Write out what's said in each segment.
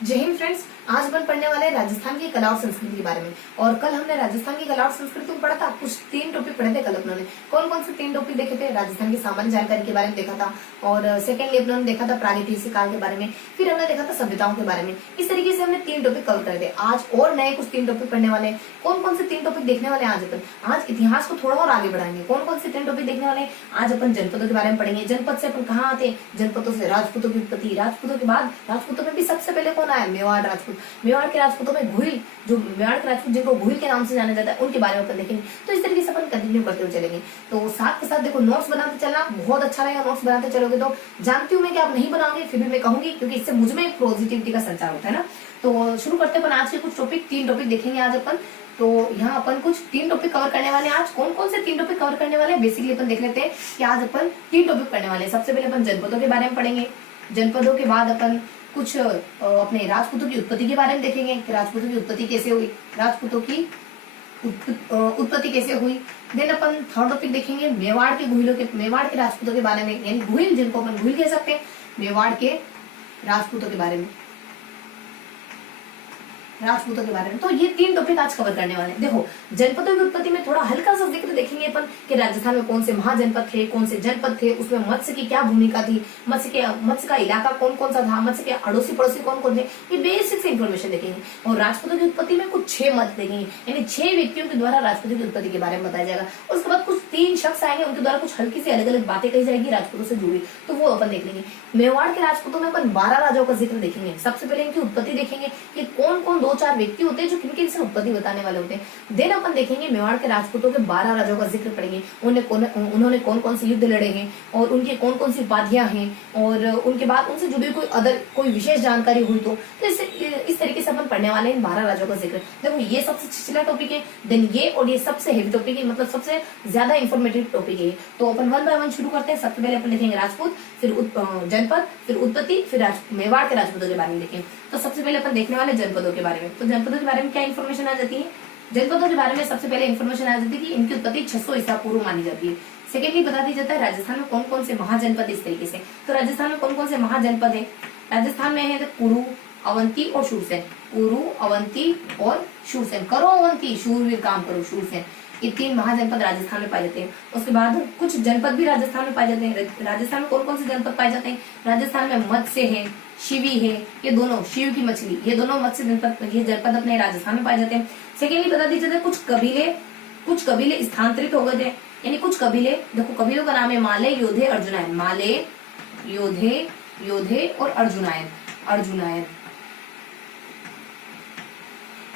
जय हिंद फ्रेंड्स। आज अपन पढ़ने वाले हैं राजस्थान की कला और संस्कृति के बारे में। और कल हमने राजस्थान की कला और संस्कृति में पढ़ा था। कुछ 3 टॉपिक पढ़े थे कल अपनों ने। कौन कौन से 3 टॉपिक देखे थे? राजस्थान की सामान्य जानकारी के बारे में देखा था, और सेकेंडली अपनों ने देखा था प्रागैतिहासिक काल के बारे में, फिर हमने देखा था सभ्यताओं के बारे में। इस तरीके से हमने 3 टॉपिक कवर करे थे। आज और नए कुछ 3 टॉपिक पढ़ने वाले हैं। कौन कौन से 3 टॉपिक देखने वाले हैं आज अपन? आज इतिहास को थोड़ा और आगे बढ़ाएंगे। कौन कौन से 3 टॉपिक देखने वाले हैं? आज अपन जनपदों के बारे में पढ़ेंगे। जनपद से अपन कहाँ आते हैं? जनपदों से राजपूतों की उत्पत्ति। राजपूतों के बाद राजपूतों में भी सबसे पहले कौन आया? मेवाड़ राजपूत। मेवाड़ के राजपूतों में घुइल, जो मेवाड़ के राजपूत जिनको घुइल के नाम से जाना जाता है, उनके बारे में अपन देखेंगे। तो इस तरीके से अपन कंटिन्यू करते हुए चलेंगे। तो साथ के साथ देखो, नोट्स बनाते चलना बहुत अच्छा रहेगा। नोट्स बनाते चलोगे तो जानती हूँ मैं कि आप नहीं बनाओगे, फिर भी मैं कहूंगी क्योंकि इससे मुझ में एक पॉजिटिविटी का संचार होता है ना। तो शुरू करते अपन आज के कुछ टॉपिक। 3 टॉपिक देखेंगे आज अपन। तो यहाँ अपन कुछ 3 टॉपिक कवर करने वाले हैं आज। कौन कौन से 3 टॉपिक कवर करने वाले हैं बेसिकली अपन देख लेते हैं कि आज अपन 3 टॉपिक पढ़ने वाले हैं। सबसे पहले अपन जनपदों के बारे में पढ़ेंगे। जनपदों के बाद अपन कुछ अपने राजपूतों की उत्पत्ति के बारे में देखेंगे कि राजपूतों की उत्पत्ति कैसे हुई, राजपूतों की उत्पत्ति कैसे हुई। देन अपन थर्ड टॉपिक देखेंगे मेवाड़ के घुइलों के, मेवाड़ के राजपूतों के बारे में, यानी घुइल जिनको अपन घुइल कह सकते हैं, मेवाड़ के राजपूतों के बारे में, राजपूतों के बारे में। तो ये 3 टॉपिक आज कवर करने वाले हैं। देखो, जनपदों की उत्पत्ति में थोड़ा हल्का सा जिक्र देखेंगे अपन कि राजस्थान में कौन से महाजनपद थे, कौन से जनपद थे, उसमें मत्स्य की क्या भूमिका थी, मत्स्य का इलाका कौन कौन सा था, मत्स्य के अड़ोसी पड़ोसी कौन कौन थे, ये बेसिक से इन्फॉर्मेशन देखेंगे। और राजपूतों की उत्पत्ति में कुछ 6 मत देखेंगे, यानी 6 व्यक्तियों के द्वारा राजपूतों की उत्पत्ति के बारे में बताया जाएगा। उसके बाद कुछ 3 शख्स आएंगे, उनके द्वारा कुछ हल्की से अलग अलग बातें कही जाएगी राजपूतों से जुड़ी, तो वो अपन देख लेंगे। मेवाड़ के राजपूतों में अपन 12 राजाओं का जिक्र देखेंगे। सबसे पहले इनकी उत्पत्ति देखेंगे कि कौन कौन 2-4 व्यक्ति होते हैं जो किनकी से उत्पत्ति बताने वाले होते हैं। देन अपन देखेंगे मेवाड़ के राजपूतों के 12 राजाओं का जिक्र पढ़ेंगे। उन्होंने कौन कौन से युद्ध लड़े हैं और उनकी कौन कौन सी उपाधियां हैं, और उनके बाद उनसे जुड़ी कोई विशेष जानकारी हुई तो इस तरीके से अपन पढ़ने वाले हैं 12 राजाओं का जिक्र। देखो, ये सबसे छिछला टॉपिक है। देन ये और ये सबसे हेवी टॉपिक है, मतलब सबसे ज्यादा इन्फॉर्मेटिव टॉपिक है। तो अपन 1 बाय 1 शुरू करते हैं। सबसे पहले अपन देखेंगे राजपूत, फिर जनपद, फिर उत्पत्ति, फिर मेवाड़ के राजपूतों के बारे में देखेंगे। तो सबसे पहले अपन देखने वाले जनपदों के बारे में। तो जनपदों के बारे में क्या इन्फॉर्मेशन आ जाती है? जनपदों के बारे में सबसे पहले इन्फॉर्मेशन आ जाती है कि इनकी उत्पत्ति 600 ईसा पूर्व मानी जाती है। सेकेंडली बता दिया जाता है राजस्थान में कौन कौन से महाजनपद। इस तरीके से तो राजस्थान में कौन कौन से महाजनपद है? राजस्थान में है कुरु, अवंती और शूरसेन। कुरु, अवंती और शूरसेन। करो अवंती, शूरवीर काम करो, शूरसेन। ये 3 महाजनपद राजस्थान में पाए जाते हैं। उसके बाद कुछ जनपद भी राजस्थान में पाए जाते हैं। राजस्थान में कौन कौन से जनपद पाए जाते हैं? राजस्थान में मत्स्य है, शिवी है, ये दोनों, शिव की मछली, ये दोनों मत्स्य जनपद, ये जनपद अपने राजस्थान में पाए जाते हैं। सेकेंडली बता दीजिए जाता है कुछ कबीले स्थानांतरित हो गए थे, यानी कुछ कबीले, देखो कबीलों का नाम है माले, योधे, अर्जुनायन। माले, योधे और अर्जुनायन।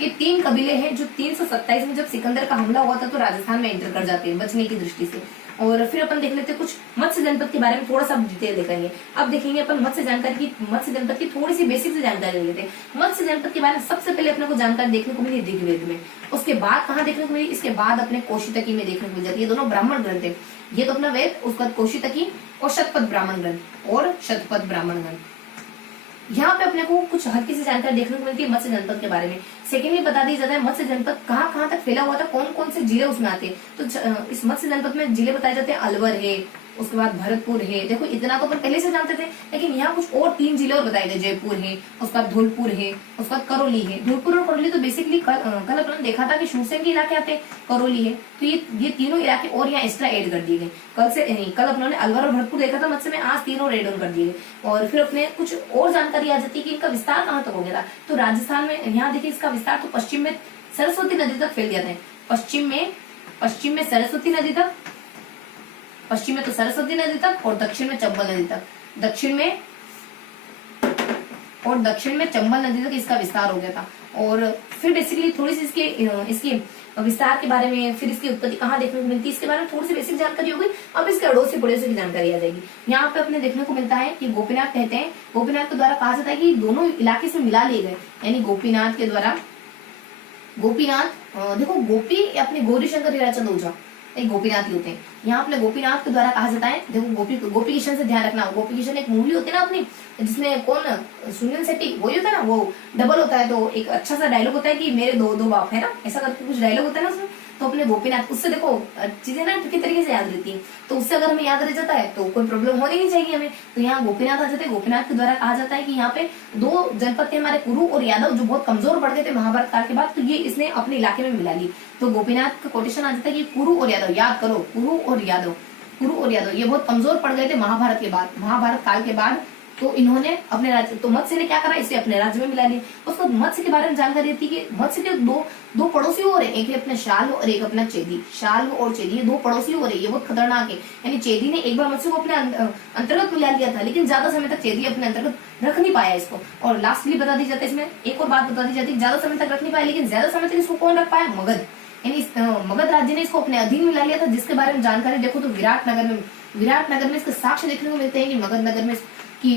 ये 3 कबीले हैं जो 327 में जब सिकंदर का हमला हुआ था तो राजस्थान में एंटर कर जाते हैं बचने की दृष्टि से। और फिर अपन देख लेते हैं कुछ मत्स्य जनपद के बारे में, थोड़ा सा डिटेल देखेंगे। अब देखेंगे अपन मत्स्य जनपद की थोड़ी सी बेसिक से जानकारी ले लेते हैं। मत्स्य जनपद के बारे में सबसे पहले अपने को जानकारी देखने को मिली ऋग्वेद में। उसके बाद कहाँ देखने को मिली? इसके बाद अपने कौशितकी में देखने को मिल जाती है। ये दोनों ब्राह्मण ग्रंथ है। ये तो अपना वेद, उसका कौशितकी और शतपथ ब्राह्मण ग्रंथ। यहाँ पे अपने को कुछ हल्की सी जानकारी देखने को मिलती है मत्स्य जनपद के बारे में। सेकेंडली बता दी जाता है मत्स्य जनपद कहाँ तक फैला हुआ था, कौन कौन से जिले उसमें आते हैं। तो इस मत्स्य जनपद में जिले बताए जाते हैं अलवर है, उसके बाद भरतपुर है। देखो, इतना तो अपन पहले से जानते थे, लेकिन यहाँ कुछ और 3 जिले और बताए गए। जयपुर है, उसके बाद धौलपुर है, उसके बाद करौली है। धौलपुर और करौली तो बेसिकली कल अपन देखा था कि शूरसेन के इलाके आते हैं, करौली है। तो ये तीनों इलाके और यहाँ एक्स्ट्रा ऐड कर दिए गए। कल अपनों अलवर और भरतपुर देखा था मत्स्य में, आज 3 और ऐड ऑन कर दिए गए। और फिर अपने कुछ और जानकारी आ जाती है कि इनका विस्तार कहाँ तक हो गया था। तो राजस्थान में यहाँ देखिए इसका विस्तार तो पश्चिम में सरस्वती नदी तक फैल गया था। पश्चिम में सरस्वती नदी तक, पश्चिम में तो सरस्वती नदी तक, और दक्षिण में चंबल नदी तक। दक्षिण में चंबल नदी तक इसका विस्तार हो गया था। और फिर बेसिकली थोड़ी सी इसके विस्तार के बारे में, फिर इसकी उत्पत्ति कहाँ देखने को मिलती है, इसके बारे में थोड़ी सी बेसिक जानकारी हो गई। अब इसके अड़ोसी पड़ोसी की जानकारी आ जाएगी। यहाँ पे अपने देखने को मिलता है कि गोपीनाथ कहते हैं, गोपीनाथ के द्वारा कहा जाता है कि दोनों इलाके से मिला लिए गए, यानी गोपीनाथ के द्वारा, देखो गोपी अपने गौरी शंकर हीराचंद ओझा एक गोपीनाथ ही होते हैं। यहाँ अपने गोपीनाथ के द्वारा कहा जाता है, देखो गोपी किशन से ध्यान रखना। गोपी किशन एक मूवी होती है ना अपनी, जिसमें कौन, सुनील शेट्टी, वही होता है ना, वो डबल होता है। तो एक अच्छा सा डायलॉग होता है कि मेरे 2 बाप है ना, ऐसा करके कुछ डायलॉग होता है ना उसमें। तो अपने गोपीनाथ, उससे देखो चीजें ना किस तरीके से याद रहती है, तो उससे अगर हमें याद रह जाता है तो कोई प्रॉब्लम होनी नहीं चाहिए हमें। तो यहाँ गोपीनाथ आ जाते हैं। गोपीनाथ के द्वारा कहा जाता है कि यहाँ पे दो जनपद थे हमारे, कुरु और यादव, जो बहुत कमजोर पड़ गए थे महाभारत काल के बाद, तो ये इसने अपने इलाके में मिला ली। तो गोपीनाथ का कोटेशन आ जाता है कि कुरु और यादव, याद करो कुरु और यादव, कुरु और यादव ये बहुत कमजोर पड़ गए थे महाभारत के बाद, महाभारत काल के बाद। तो इन्होंने अपने राज्य, तो मत्स्य ने क्या करा, इसे अपने राज्य में मिला लिया। उसको मत्स्य के बारे में जानकारी थी कि मत्स्य के दो पड़ोसी हो रहे, एक है अपने शाल्व और एक अपना चेदी। शाल्व और चेदी ये दो पड़ोसी हो रहे, ये बहुत खतरनाक है। यानी चेदी ने एक बार मत्स्य को अपने अंतर्गत मिला लिया था, लेकिन ज्यादा समय तक चेदी अपने अंतर्गत रख नहीं पाया इसको। और लास्टली बता दी जाती है इसमें एक और बात बता दी जाती है, ज्यादा समय तक रख नहीं पाया, लेकिन ज्यादा समय तक इसको कौन रख पाया, मगध। यानी मगध राज्य ने इसको अपने अधीन मिला लिया था, जिसके बारे में जानकारी देखो तो विराटनगर में इसके साक्ष्य देखने को मिलते हैं कि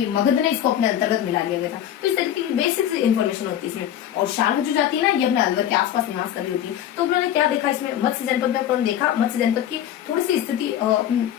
मगध ने इसको अपने अंतर्गत मिला लिया गया था। तो इस तरीके की बेसिक इन्फॉर्मेशन होती है इसमें। और शाल्व जो जाती है ना, ये अपने अलवर के आसपास निवास कर रही होती है। तो उन्होंने क्या देखा इसमें, मत्स्य जनपद में अपन देखा, मत्स्य जनपद की थोड़ी सी स्थिति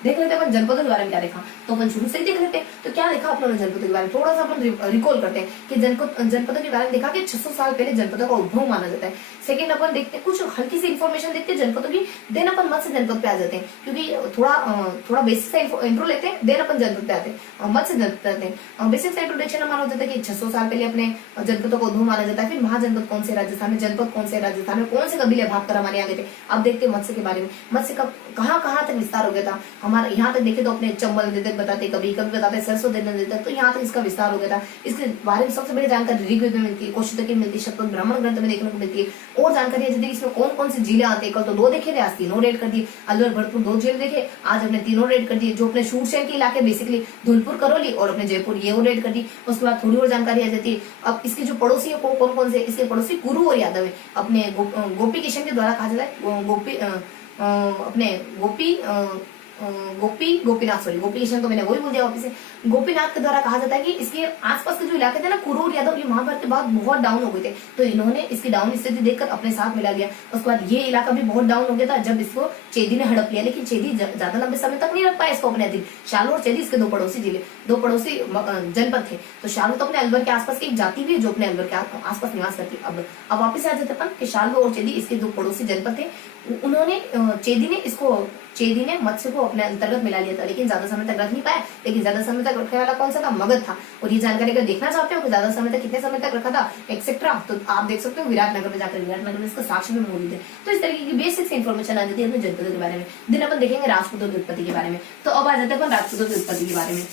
देख लेते हैं अपन। जनपदों के बारे में क्या देखा, तो अपन शुरू से ही देख लेते हैं। तो क्या देखा अपन ने जनपदों के बारे में, थोड़ा सा अपन रिकॉल करते हैं कि जनपदों के बारे में देखा कि 600 साल पहले जनपदों का उद्भव माना जाता है। सेकंड अपन देखते हैं, कुछ हल्की सी इन्फॉर्मेशन देखते हैं जनपदों की, देन अपन मत्स्य जनपद पे आ जाते हैं, क्योंकि थोड़ा बेसिक सा इंट्रो लेते हैं, देन अपन जनपद पे आते हैं, मत्स्य जनपद पे आते हैं। बेसिक सा इंट्रोडक्शन हमारा हो जाता है कि 600 साल पहले अपने जनपदों को उद्भव माना जाता है। फिर महाजनपद कौन से राजस्थान में, जनपद कौन से राजस्थान में, कौन से कबीले भाग कर हमारे यहाँ गए थे। अब देखते हैं मत्स्य के बारे में, मत्स्य का कहाँ तक विस्तार हो गया था हमारे यहाँ तक। देखे तो अपने चंबल नदी तक बताते, कभी बताते सरसों नदी तक, तो यहाँ तक इसका विस्तार हो गया था। इसके बारे में सबसे बड़ी जानकारी ऋग्वेद में मिलती है, कौशिक में मिलती है, शतपथ ब्राह्मण ग्रंथ में देखने को मिलती है। और जानकारी है इसमें कौन कौन से जिले आते हैं, कल तो 2 देखे थे, आज 3 रेड कर दिए। अलवर भरतपुर 2 जिले देखे, आज हमने 3 रेड कर दिए। जो अपने शूरसेन के इलाके बेसिकली धौलपुर, करौली और अपने जयपुर, ये रेड कर दी। उसके बाद थोड़ी और जानकारी आ जाती है। अब इसके जो पड़ोसी है कौन से, इसके पड़ोसी कुरु और यादव है। अपने गोपी किशन के द्वारा कहा जाता है, गोपी किशन तो मैंने वही बोल दिया वापस से। गोपीनाथ के द्वारा कहा जाता है कि इसके आसपास के जो इलाके थे ना, कुरु और यादव, ये महाभारत के बाद बहुत डाउन हो गए थे। तो इन्होंने इसकी डाउन स्थिति देखकर अपने साथ मिला लिया। उसके बाद ये इलाका भी बहुत डाउन हो गया था जब इसको चेदी ने हड़प लिया, लेकिन चेदी ज्यादा लंबे समय तक नहीं रख पाया इसको अपने अधीन। शालू और चेदी इसके 2 पड़ोसी जनपद थे। तो शालू तो अपने अलवर के आसपास की एक जाति भी है जो अपने अलवर के आसपास निवास करती है। अब वापिस आ जाते अपन कि शालू और चेदी इसके 2 पड़ोसी जनपद थे। उन्होंने चेदी ने मत्स्य को अपने अंतर्गत मिला लिया था, लेकिन ज्यादा समय तक रख नहीं पाया। लेकिन ज्यादा समय तक रखने वाला कौन सा था, मगध था। और ये जानकारी अगर देखना चाहते हो कि ज्यादा समय तक कितने समय तक रखा था एक्सेट्रा, तो आप देख सकते हो विराटनगर में जाकर, विराटनगर में इसका साक्ष्य में मौजूद है। तो इस तरीके की बेसिक इन्फॉर्मेशन आ जाती है अपने जनपदों के बारे में। दिन अपन देखेंगे राजपूतों की उत्पत्ति के बारे में। तो अब आ जाते हैं अपन राजपूतों की उत्पत्ति के बारे में।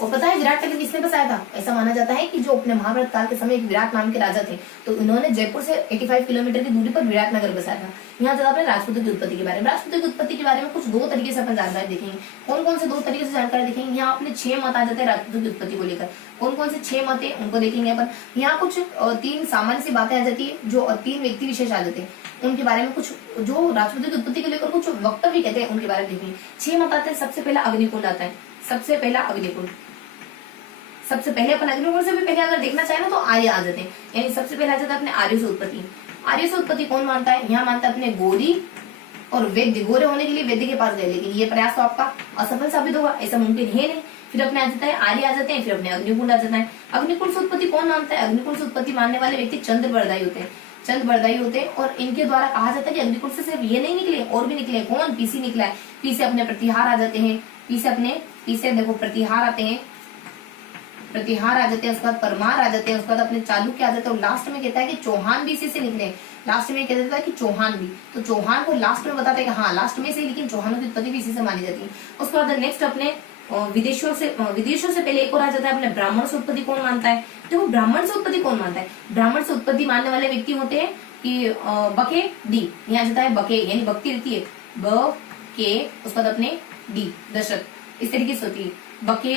और पता है विराटनगर किसने बसाया था, ऐसा माना जाता है कि जो अपने महाभारत काल के समय एक विराट नाम के राजा थे, तो इन्होंने जयपुर से 85 किलोमीटर की दूरी पर विराटनगर बसाया था। यहाँ जब अपने राजपूतों की उत्पत्ति के बारे में, राजपूतों की उत्पत्ति के बारे में कुछ 2 तरीके से अपन जानकारी देखेंगे। कौन कौन से 2 तरीके से जानकारी देखेंगे, यहाँ अपने 6 मत आ जाते हैं राजपूतों की उत्पत्ति को लेकर। कौन कौन से 6 मत है उनको देखेंगे अपन। यहाँ कुछ 3 सामान्य सी बातें आ जाती है, जो 3 व्यक्ति विशेष आ जाते हैं उनके बारे में, कुछ जो राजपूतों की उत्पत्ति को लेकर कुछ वक्तव्य कहते हैं उनके बारे में देखेंगे। 6 मत आते हैं। सबसे पहला अग्निकुंड आता है, सबसे पहला अग्निकुंड। सबसे पहले अपन अग्निकुंड से भी पहले अगर देखना चाहे ना तो आर्य आ जाते हैं। यानी सबसे पहले आ जाता है अपने आर्य से उत्पत्ति। आर्य से उत्पत्ति कौन मानता है, यहाँ मानता है अपने गौरी और वैद्य। गोरे होने के लिए वैद्य के पास गए, लेकिन ये प्रयास तो आपका असफल साबित होगा, ऐसा मुमकिन है नहीं। फिर अपने आ जाता है आर्य आ जाते हैं, फिर अपने अग्निकुंड आ जाता है। अग्निकुंड से उत्पत्ति कौन मानता है, अग्निकुंड से उत्पत्ति मानने वाले व्यक्ति चंद्रबरदाई होते हैं। और इनके द्वारा कहा जाता है कि अग्निकुंड से सिर्फ ये नहीं निकले, और भी निकले। कौन, पीसी निकला है। पीसे अपने प्रतिहार आ जाते हैं, पीसे देखो प्रतिहार आते हैं, प्रतिहार आ जाते हैं। उसके बाद परमार आ जाते हैं, उसके बाद अपने चालुक्य आ जाते हैं। और लास्ट में कहता है कि चौहान भी इसी से निकले। लास्ट में कह देता है कि चौहान भी, तो चौहान को लास्ट में बताते हैं कि हाँ लास्ट में से, लेकिन चौहानों की उत्पत्ति भी इसी से मानी जाती है। उसके बाद नेक्स्ट अपने विदेशों से पहले एक और आ जाता है अपने ब्राह्मण से उत्पत्ति कौन मानता है। देखो ब्राह्मण से उत्पत्ति कौन मानता है, ब्राह्मण से उत्पत्ति मानने वाले व्यक्ति होते हैं कि बके डी, यहाँ जाता है बके, यानी भक्ति रहती है ब के, उसके बाद अपने डी दशरथ, इस तरीके से होती है बके।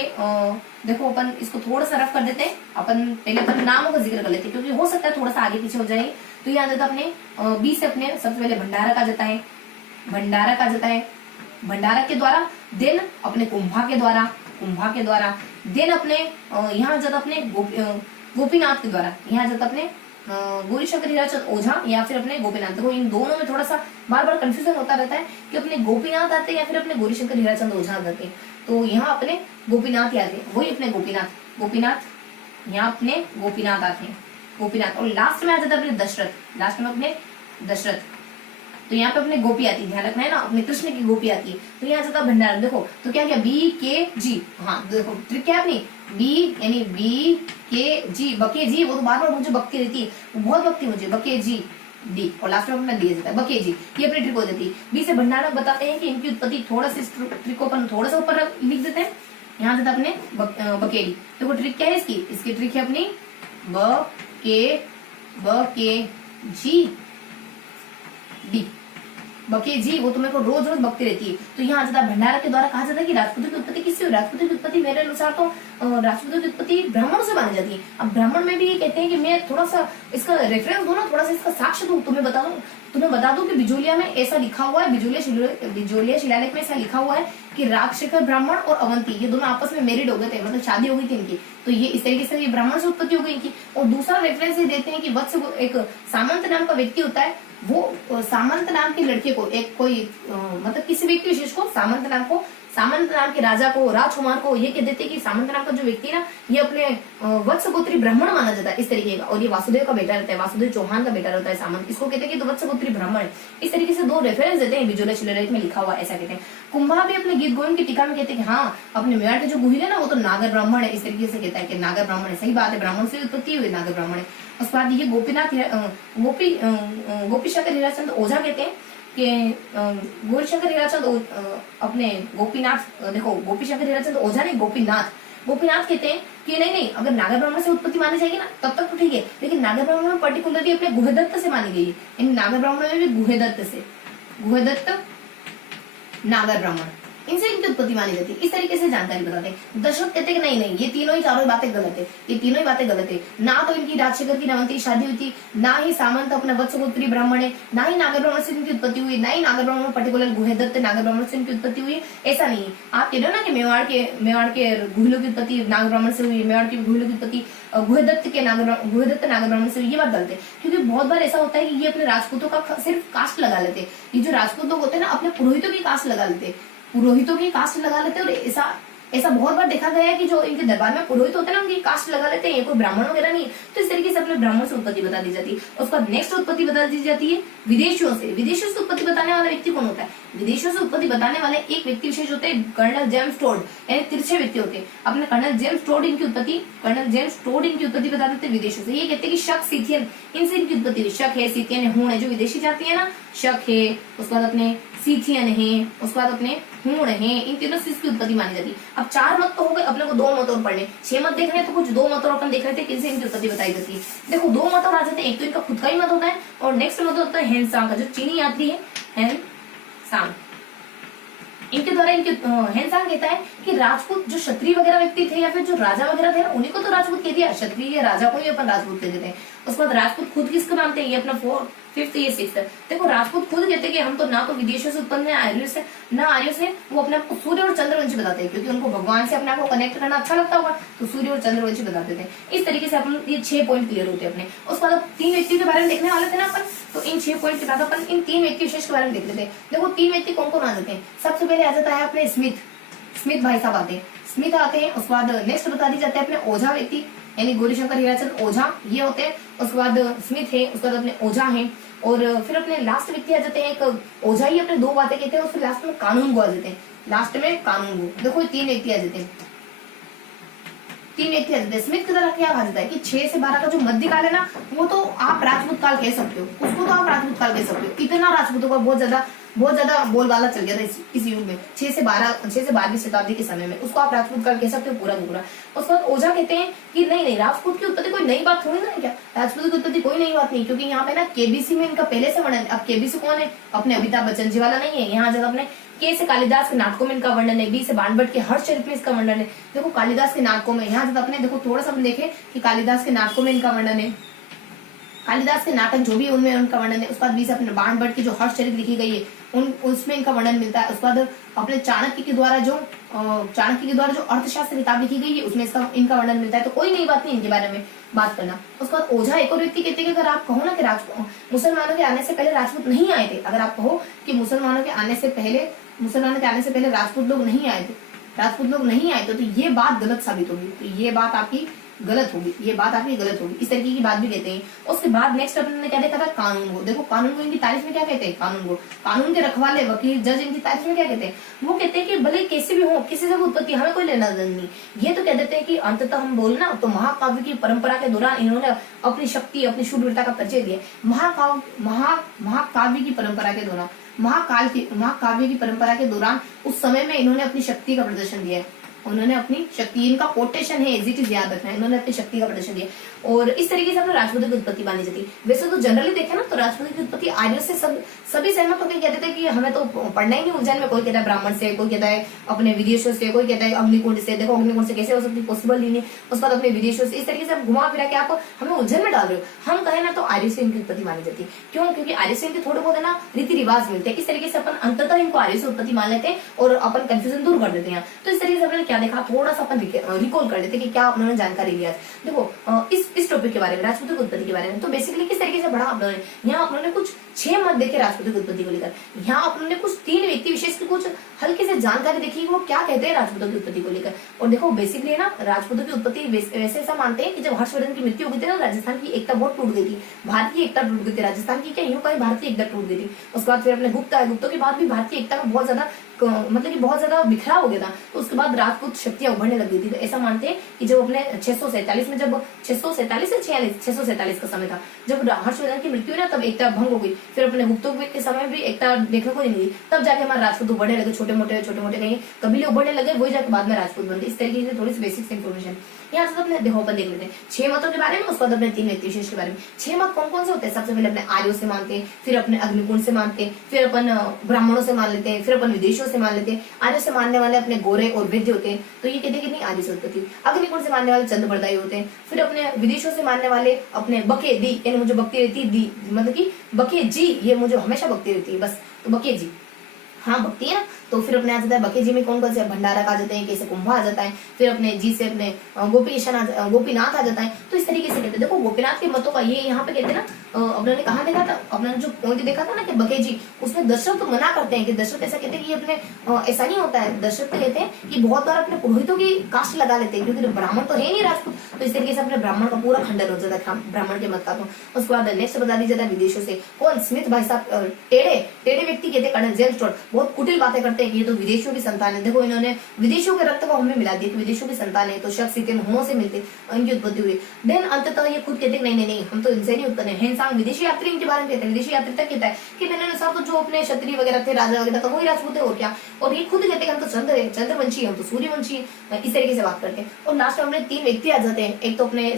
देखो अपन इसको थोड़ा सा रफ कर देते हैं। पहले अपन नामों का जिक्र कर लेते हैं, क्योंकि हो सकता है थोड़ा सा आगे पीछे हो जाए। तो यहाँ जाता अपने बी से अपने सबसे पहले भंडारक आ जाता है, भंडारक के द्वारा, देन अपने कुंभा के द्वारा, देन अपने यहाँ जाता अपने गोपीनाथ के द्वारा, यहाँ जाता अपने गौरी शंकर हीराचंद ओझा या फिर अपने गोपीनाथ। देखो इन दोनों में थोड़ा सा बार बार कंफ्यूजन होता रहता है कि अपने गोपीनाथ आते हैं या फिर अपने गौरी शंकर हीराचंद ओझा आते हैं। तो यहाँ अपने गोपीनाथ आते हैं, वही अपने गोपीनाथ, यहाँ अपने गोपीनाथ आते हैं, गोपीनाथ। और लास्ट में आ जाता है अपने दशरथ, लास्ट में अपने दशरथ, तो यहाँ पे अपने गोपी आती है, ध्यान रखना है ना, अपने कृष्ण की गोपी आती है। तो यहाँ जाता भंडारण, देखो तो क्या किया, बी के जी, हाँ देखो ट्रिक क्या है अपनी, बी यानी बी के जी, बके जी, वो तो बार बार मुझे बकती रहती है, वो बहुत बकती मुझे, बके जी डी, और लास्ट में अपना डी जाता है, बके जी, ये अपनी ट्रिक हो जाती है। बी से भंडारण बताते हैं कि इनकी उत्पत्ति, थोड़ा सा ट्रिक को अपन थोड़ा सा ऊपर लिख देते हैं, यहाँ जाता अपने बकेडी। देखो ट्रिक क्या है इसकी ट्रिक है अपनी ब के जी डी, बके जी, वो तुम्हें को रोज रोज बकती रहती है। तो यहाँ जाता भंडारा के द्वारा कहा जाता है कि राजपूतों की उत्पत्ति किससे हुई, राजपूतों की उत्पत्ति मेरे अनुसार तो राजपूतों की उत्पत्ति ब्राह्मणों से मानी जाती है। अब ब्राह्मण में भी ये कहते हैं कि मैं थोड़ा सा इसका रेफरेंस दूं ना, थोड़ा सा इसका साक्ष्य दूं, तुम्हें बता दूं कि बिजोलिया में ऐसा लिखा हुआ है, बिजोलिया शिलालेख में ऐसा लिखा हुआ है कि राजशेखर ब्राह्मण और अवंती ये दोनों आपस में मैरिड हो गए थे, मतलब शादी हो गई थी इनकी। तो ये इस तरीके से ये ब्राह्मण से उत्पत्ति हो गई इनकी। और दूसरा रेफरेंस ये देते हैं कि वत्स, एक सामंत नाम का व्यक्ति होता है, वो सामंत नाम के लड़के को, एक कोई मतलब किसी व्यक्ति विशेष को, सामंत नाम के राजा को, राजकुमार को ये कह देते कि सामंत नाम का जो व्यक्ति है ना, ये अपने वत्सगोत्री ब्राह्मण माना जाता है, इस तरीके का। और ये वासुदेव का बेटा रहता है, वासुदेव चौहान का बेटा रहता है सामंत, इसको कहते हैं कि तो वत्सगोत्री ब्राह्मण है। इस तरीके से दो रेफरेंस देते हैं, बिजोलिया शिलालेख में लिखा हुआ ऐसा कहते हैं। कुंभा भी अपने गीत गोविंद की टीका में कहते हैं कि हाँ, अपने मेवाड़ के जो गुहिल है ना, वो तो नागर ब्राह्मण है, इस तरीके से कहता है कि नागर ब्राह्मण है। सही बात है, ब्राह्मण से उत्पत्ति हुई, नागर ब्राह्मण है। उसके बाद ये गोपी शंकर हीराचंद ओझा कहते हैं कि गोपी शंकर हीराचंद अपने गोपीनाथ, देखो गोपी शंकर हीराचंद ओझा नहीं, गोपीनाथ कहते हैं कि नहीं, अगर नागर ब्राह्मण से उत्पत्ति मानी जाएगी ना तब तक तो ठीक है, लेकिन नागर ब्राह्मण में पर्टिकुलरली अपने गुहेदत्त से मानी गई है। नागर ब्राह्मण में भी गुहेदत्त नागर ब्राह्मण, इनसे इनकी उत्पत्ति मानी जाती है। इस तरीके से जानकारी बताते हैं। दशरथ कहते हैं कि नहीं, ये तीनों ही चारों बातें गलत है, ये तीनों ही बातें गलत है। ना तो इनकी राजशेखर की अवंती शादी हुई थी, ना ही सामंत अपना वत्सगोत्री ब्राह्मण है, ना ही नागर ब्राह्मण से इनकी उत्पत्ति हुई, ना ही नागर ब्राह्मण पर्टिकुलर गुहेदत्त नागर ब्राह्मण से इनकी उत्पत्ति हुई, ऐसा नहीं है। आप कह रहे हो ना कि मेवाड़ के गुहिलों की उत्पत्ति नागर ब्राह्मण से हुई, मेवाड़ के गुहिलों की उत्पत्ति गुहेदत्त नागर ब्राह्मण से हुई, ये बात गलत है। क्योंकि बहुत बार ऐसा होता है कि ये अपने राजपूतों का सिर्फ कास्ट लगा लेते हैं। ये जो राजपूत लोग होते हैं ना, अपने पुरोहितों की कास्ट लगा लेते हैं, और ऐसा बहुत बार देखा गया है कि जो इनके दरबार में पुरोहित होते हैं ना, उनकी कास्ट लगा लेते हैं, ये कोई ब्राह्मण वगैरह नहीं। तो इस तरीके से अपने ब्राह्मण से उत्पत्ति बता दी जाती है। उसका नेक्स्ट उत्पत्ति बता दी जाती है विदेशियों से उत्पत्ति बताने वाला व्यक्ति कौन होता है? विदेशियों से उत्पत्ति बताने वाले एक व्यक्ति विशेष होते हैं, कर्नल जेम्स टोड, यानी तिरछे व्यक्ति होते हैं। अपने कर्नल जेम्स टोड इनकी उत्पत्ति बता देते हैं विदेशों से। ये कहते हैं कि शक, सीथियन, इनसे इनकी उत्पत्ति, शक है, सीथियन है, हूण है, जो विदेशी जाती है ना, शक है, उसके बाद अपने सीथियन है, उसके बाद अपने हूण है, इन तीनों से इसकी उत्पत्ति मानी जाती है। अब 4 मत तो हो गए, अपने को 2 मत और पढ़ने, 6 मत देख रहे हैं तो कुछ 2 मत और अपन देख रहे थे किनसे इनकी उत्पत्ति बताई जाती है। देखो 2 मत और आ जाते हैं, एक तो इनका खुद का ही मत होता है, और नेक्स्ट मत होता है हेनसांग का, जो चीनी यात्री है हेनसांग, इनके द्वारा हेनसांग कहता है कि राजपूत जो क्षत्रिय वगैरह व्यक्ति थे या फिर जो राजा वगैरह थे, उन्हीं को तो राजपूत कह दिया, क्षत्रिय राजा को ही अपन राजपूत कह देते हैं। उसके बाद राजपूत खुद किसको मानते हैं? ये अपना 4th, 5th, ये 6th। देखो राजपूत खुद कहते हैं कि हम तो ना तो विदेशों से उत्पन्न है, आर्यों से। वो अपने आप को सूर्य और चंद्रवंशी बताते हैं, क्योंकि उनको भगवान से अपने आप को कनेक्ट करना अच्छा लगता होगा, तो सूर्य और चंद्रवंशी बताते थे। इस तरीके से अपन ये 6 पॉइंट क्लियर होते हैं अपने। उसके बाद 3 व्यक्तियों के बारे में देखने वाले थे ना अपन, तो इन 6 पॉइंट के बाद अपन इन 3 व्यक्ति विशेष के बारे में देख लेते हैं। देखो 3 व्यक्ति कौन कौन आ जाते हैं? सबसे पहले आ जाता है अपने स्मिथ भाई साहब आते हैं। उसके बाद नेक्स्ट बता दी जाते हैं अपने ओझा व्यक्ति, यानी गौरीशंकर हीराचंद ओझा, ये होते हैं। उसके बाद स्मिथ है, उसके बाद अपने ओझा है, और फिर अपने लास्ट व्यक्ति आ जाते हैं, एक ओझा ही अपने 2 बातें कहते हैं, और फिर लास्ट में कानून गो आ जाते हैं। देखो ये 3 व्यक्ति आ जाते हैं। स्मिथ की तरह क्या कहा जाता है कि 6 से 12 का जो मध्यकाल है ना, वो तो आप राजपूत काल कह सकते हो, उसको तो आप राजपूत काल कह सकते हो। इतना राजपूतों का बहुत ज्यादा बोलबाला चल गया था इस युग में, 6 से 12वीं शताब्दी के समय में, उसको आप राजपूत काल कह सकते हो पूरा का पूरा। उसके बाद ओझा कहते हैं कि नहीं, राजपूत की उत्पत्ति कोई नई बात थोड़ी ना है क्या? राजपूत की उत्पत्ति कोई नई बात नहीं, क्योंकि यहाँ पे ना केबीसी में इनका पहले से वर्णन। अब केबीसी कौन है? अपने अमिताभ बच्चन जी वाला नहीं है। यहाँ जब अपने के से कालिदास के नाटकों में इनका वर्णन है, बी से बाणभट्ट के हर्षचरित में इसका वर्णन है। देखो कालिदास के नाटकों में, यहाँ जब अपने देखो थोड़ा सा हम देखें कि कालिदास के नाटकों में इनका वर्णन है, कालिदास के नाटक जो भी उनमें उनका वर्णन है। उसके बाद बी से अपने बाणभट्ट की जो हर्षचरित लिखी गई है उसमें इनका वर्णन मिलता है। उसके बाद अपने चाणक्य के द्वारा जो अर्थशास्त्र किताब लिखी गई है उसमें इनका वर्णन मिलता है। तो कोई नई बात नहीं इनके बारे में बात करना। उसके बाद ओझा एक और व्यक्ति कहते हैं कि अगर आप कहो ना कि मुसलमानों के आने से पहले राजपूत नहीं आए थे, अगर आप कहो कि मुसलमानों के आने से पहले राजपूत लोग नहीं आए थे, तो ये बात गलत साबित होगी। तो ये बात आपकी गलत होगी, ये बात आपकी गलत होगी, इस तरीके की बात भी कहते हैं। उसके बाद नेक्स्ट अपन ने क्या देखा था, कानून को। देखो कानून को इनकी तारीफ में क्या कहते हैं, कानून को, कानून के रखवाले, वकील, जज, इनकी तारीफ में क्या कहते हैं, वो कहते हैं कि भले कैसे भी हो, किसी से भी उत्पत्ति, हमें कोई लेना देना नहीं। ये तो कह देते हैं कि अंततः हम बोल ना तो महाकाव्य की परंपरा के दौरान इन्होंने अपनी शक्ति, अपनी शूरवीरता का परिचय दिया। महाकाव्य की परंपरा के दौरान, महाकाव्य की परंपरा के दौरान उस समय में इन्होंने अपनी शक्ति का प्रदर्शन दिया है। उन्होंने अपनी शक्ति, इनका कोटेशन है, एज इट इज याद रखना है, इन्होंने अपनी शक्ति का प्रदर्शन दिया। और इस तरीके से अपने राजपूतों की उत्पत्ति मानी जाती है। वैसे तो जनरली देखे ना तो राजपूतों की उत्पत्ति आर्यों से सभी सहमत होकर कहते थे कि हमें तो पढ़ना ही नहीं उज्जैन में। कोई कहता है ब्राह्मण से, कोई कहता है अपने विदेशों से, कोई कहता है अग्निकुंड से। देखो अग्निकुंड से कैसे हो सकती, पॉसिबल ही नहीं। उसके बाद अपने विदेशों से, इस तरीके से घुमा फिरा के आप हमें उज्जैन में डाल रहे हो। हम कहे ना तो आर्य से इनकी उत्पत्ति मानी जाती है। क्यों? क्योंकि आर्य से इनके थोड़े बहुत है ना रीति रिवाज मिलते हैं। इस तरीके से अपन अंततः इनको आर्य से उत्पत्ति मान लेते हैं और अपन कंफ्यूजन दूर कर देते हैं। तो इस तरीके से अपने क्या देखा, थोड़ा सा अपन रिकॉल कर लेते हैं कि क्या उन्होंने जानकारी लिया। देखो इस टॉपिक के बारे में, राजपूतों की उत्पत्ति के बारे में, तो बेसिकली किस तरीके से पढ़ा आप लोगों ने। यहाँ आप लोगों ने कुछ 6 मत देखे राजपूतों की उत्पत्ति को लेकर। यहाँ आप लोगों ने कुछ 3 व्यक्ति विशेष की कुछ हल्की से जानकारी देखी कि वो क्या कहते हैं राजपूतों की उत्पत्ति को लेकर। और देखो बेसिकली ना राजपूतों की उत्पत्ति वैसे ऐसा मानते हैं कि जब हर्षवर्धन की मृत्यु हो गई थी ना, राजस्थान की एकता बहुत टूट गई थी, भारत की एकता टूट गई थी, राजस्थान की क्या यूं कहीं भारत की एकता टूट गई थी। उसके बाद फिर अपने गुप्ता है, गुप्तों के बाद भी भारत की एकता में बहुत ज्यादा मतलब कि बहुत ज्यादा बिखरा हो गया था। तो उसके बाद राजपूत शक्तियां उभरने लग गई थी। तो ऐसा मानते हैं कि जब अपने 647 में, जब 647 से 647 का समय था, जब हर्षवर्धन की मृत्यु ना, तब एकता भंग हो गई। फिर अपने गुप्तों के समय भी एकता देखने को नहीं मिली। तब जाके हमारे राजपूत उभरने लगे, छोटे मोटे कहीं कबीले उभरने लगे, वही जाके बाद में राजपूत बनते। इस तरीके से थोड़ी सी बेसिक इन्फॉर्मेशन यहाँ से अपने देखो अपन देख लेते हैं 6 मतों के बारे में। उसके बाद अपने 3 व्यक्ति विशेष के बारे में। 6 मत कौन कौन से होते हैं? सबसे पहले अपने आर्यों से मानते हैं, फिर अपने अग्निकुंड से मानते हैं, फिर अपन ब्राह्मणों से मान लेते हैं, फिर अपन विदेशों से मान लेते हैं। आर्य से मानने वाले अपने गोरे और वैद्य होते हैं, तो ये कहते हैं कि नहीं आर्य से उत्पत्ति। अग्निकुंड से मानने वाले चंद बरदाई होते हैं। फिर अपने विदेशों से मानने वाले अपने बके दी, यानी मुझे भक्ति रहती है, दी मतलब की बके जी, ये मुझे हमेशा भक्ति रहती है बस, तो बके जी हाँ भक्ति है ना। तो फिर अपने आ जाता है बके जी में कौन कौन से भंडारक आ जाते हैं, कैसे कुंभा आ जाता है, फिर अपने जी से अपने गोपीनाथ आ जाता है। तो इस तरीके से कहते हैं। देखो गोपीनाथ के मतों का ये यहाँ पे कहते हैं ना, अपने ने कहा देखा था, अपने जो पॉइंट देखा था ना कि बके जी, उसमें दशरथ तो मना करते हैं कि दशरथ ऐसा कहते हैं कि अपने ऐसा नहीं होता है। दशरथ कहते हैं कि बहुत बार अपने पुरोहितों की कास्ट लगा लेते हैं, क्योंकि ब्राह्मण तो है नहीं राजपूत। तो इस तरीके से अपने ब्राह्मण का पूरा खंडन हो जाता है, ब्राह्मण के मत का। तो उसके बाद नेक्स्ट बता दी जाता है विदेशों से कौन, स्मिथ भाई साहब, टेढ़े व्यक्ति कहते हैं, कर्नल जेम्स टॉड, बहुत कुटिल बातें करते हैं कि ये तो विदेशियों की संतान है। देखो इन्होंने विदेशियों के रक्त को हमें मिला दिया कि विदेशों की संतान है, तो शख्स इतने होनों से मिलते इनकी उत्पत्ति हुई। देन अंततः ये खुद कहते हैं नहीं हम तो इनसे नहीं उत्पन्न है। हेनसांग विदेशी यात्री इनके बारे में कहते हैं, विदेशी यात्री तक कहता है कि मैंने अनुसार तो जो अपने क्षत्रिय वगैरह थे, राजा वगैरह, तो वही राजपूत है और क्या। और ये खुद कहते हैं हम तो चंद्रवंशी, हम तो सूर्यवंशी, इस तरीके से बात करते हैं। और लास्ट में अपने 3 व्यक्ति आ जाते हैं। एक तो अपने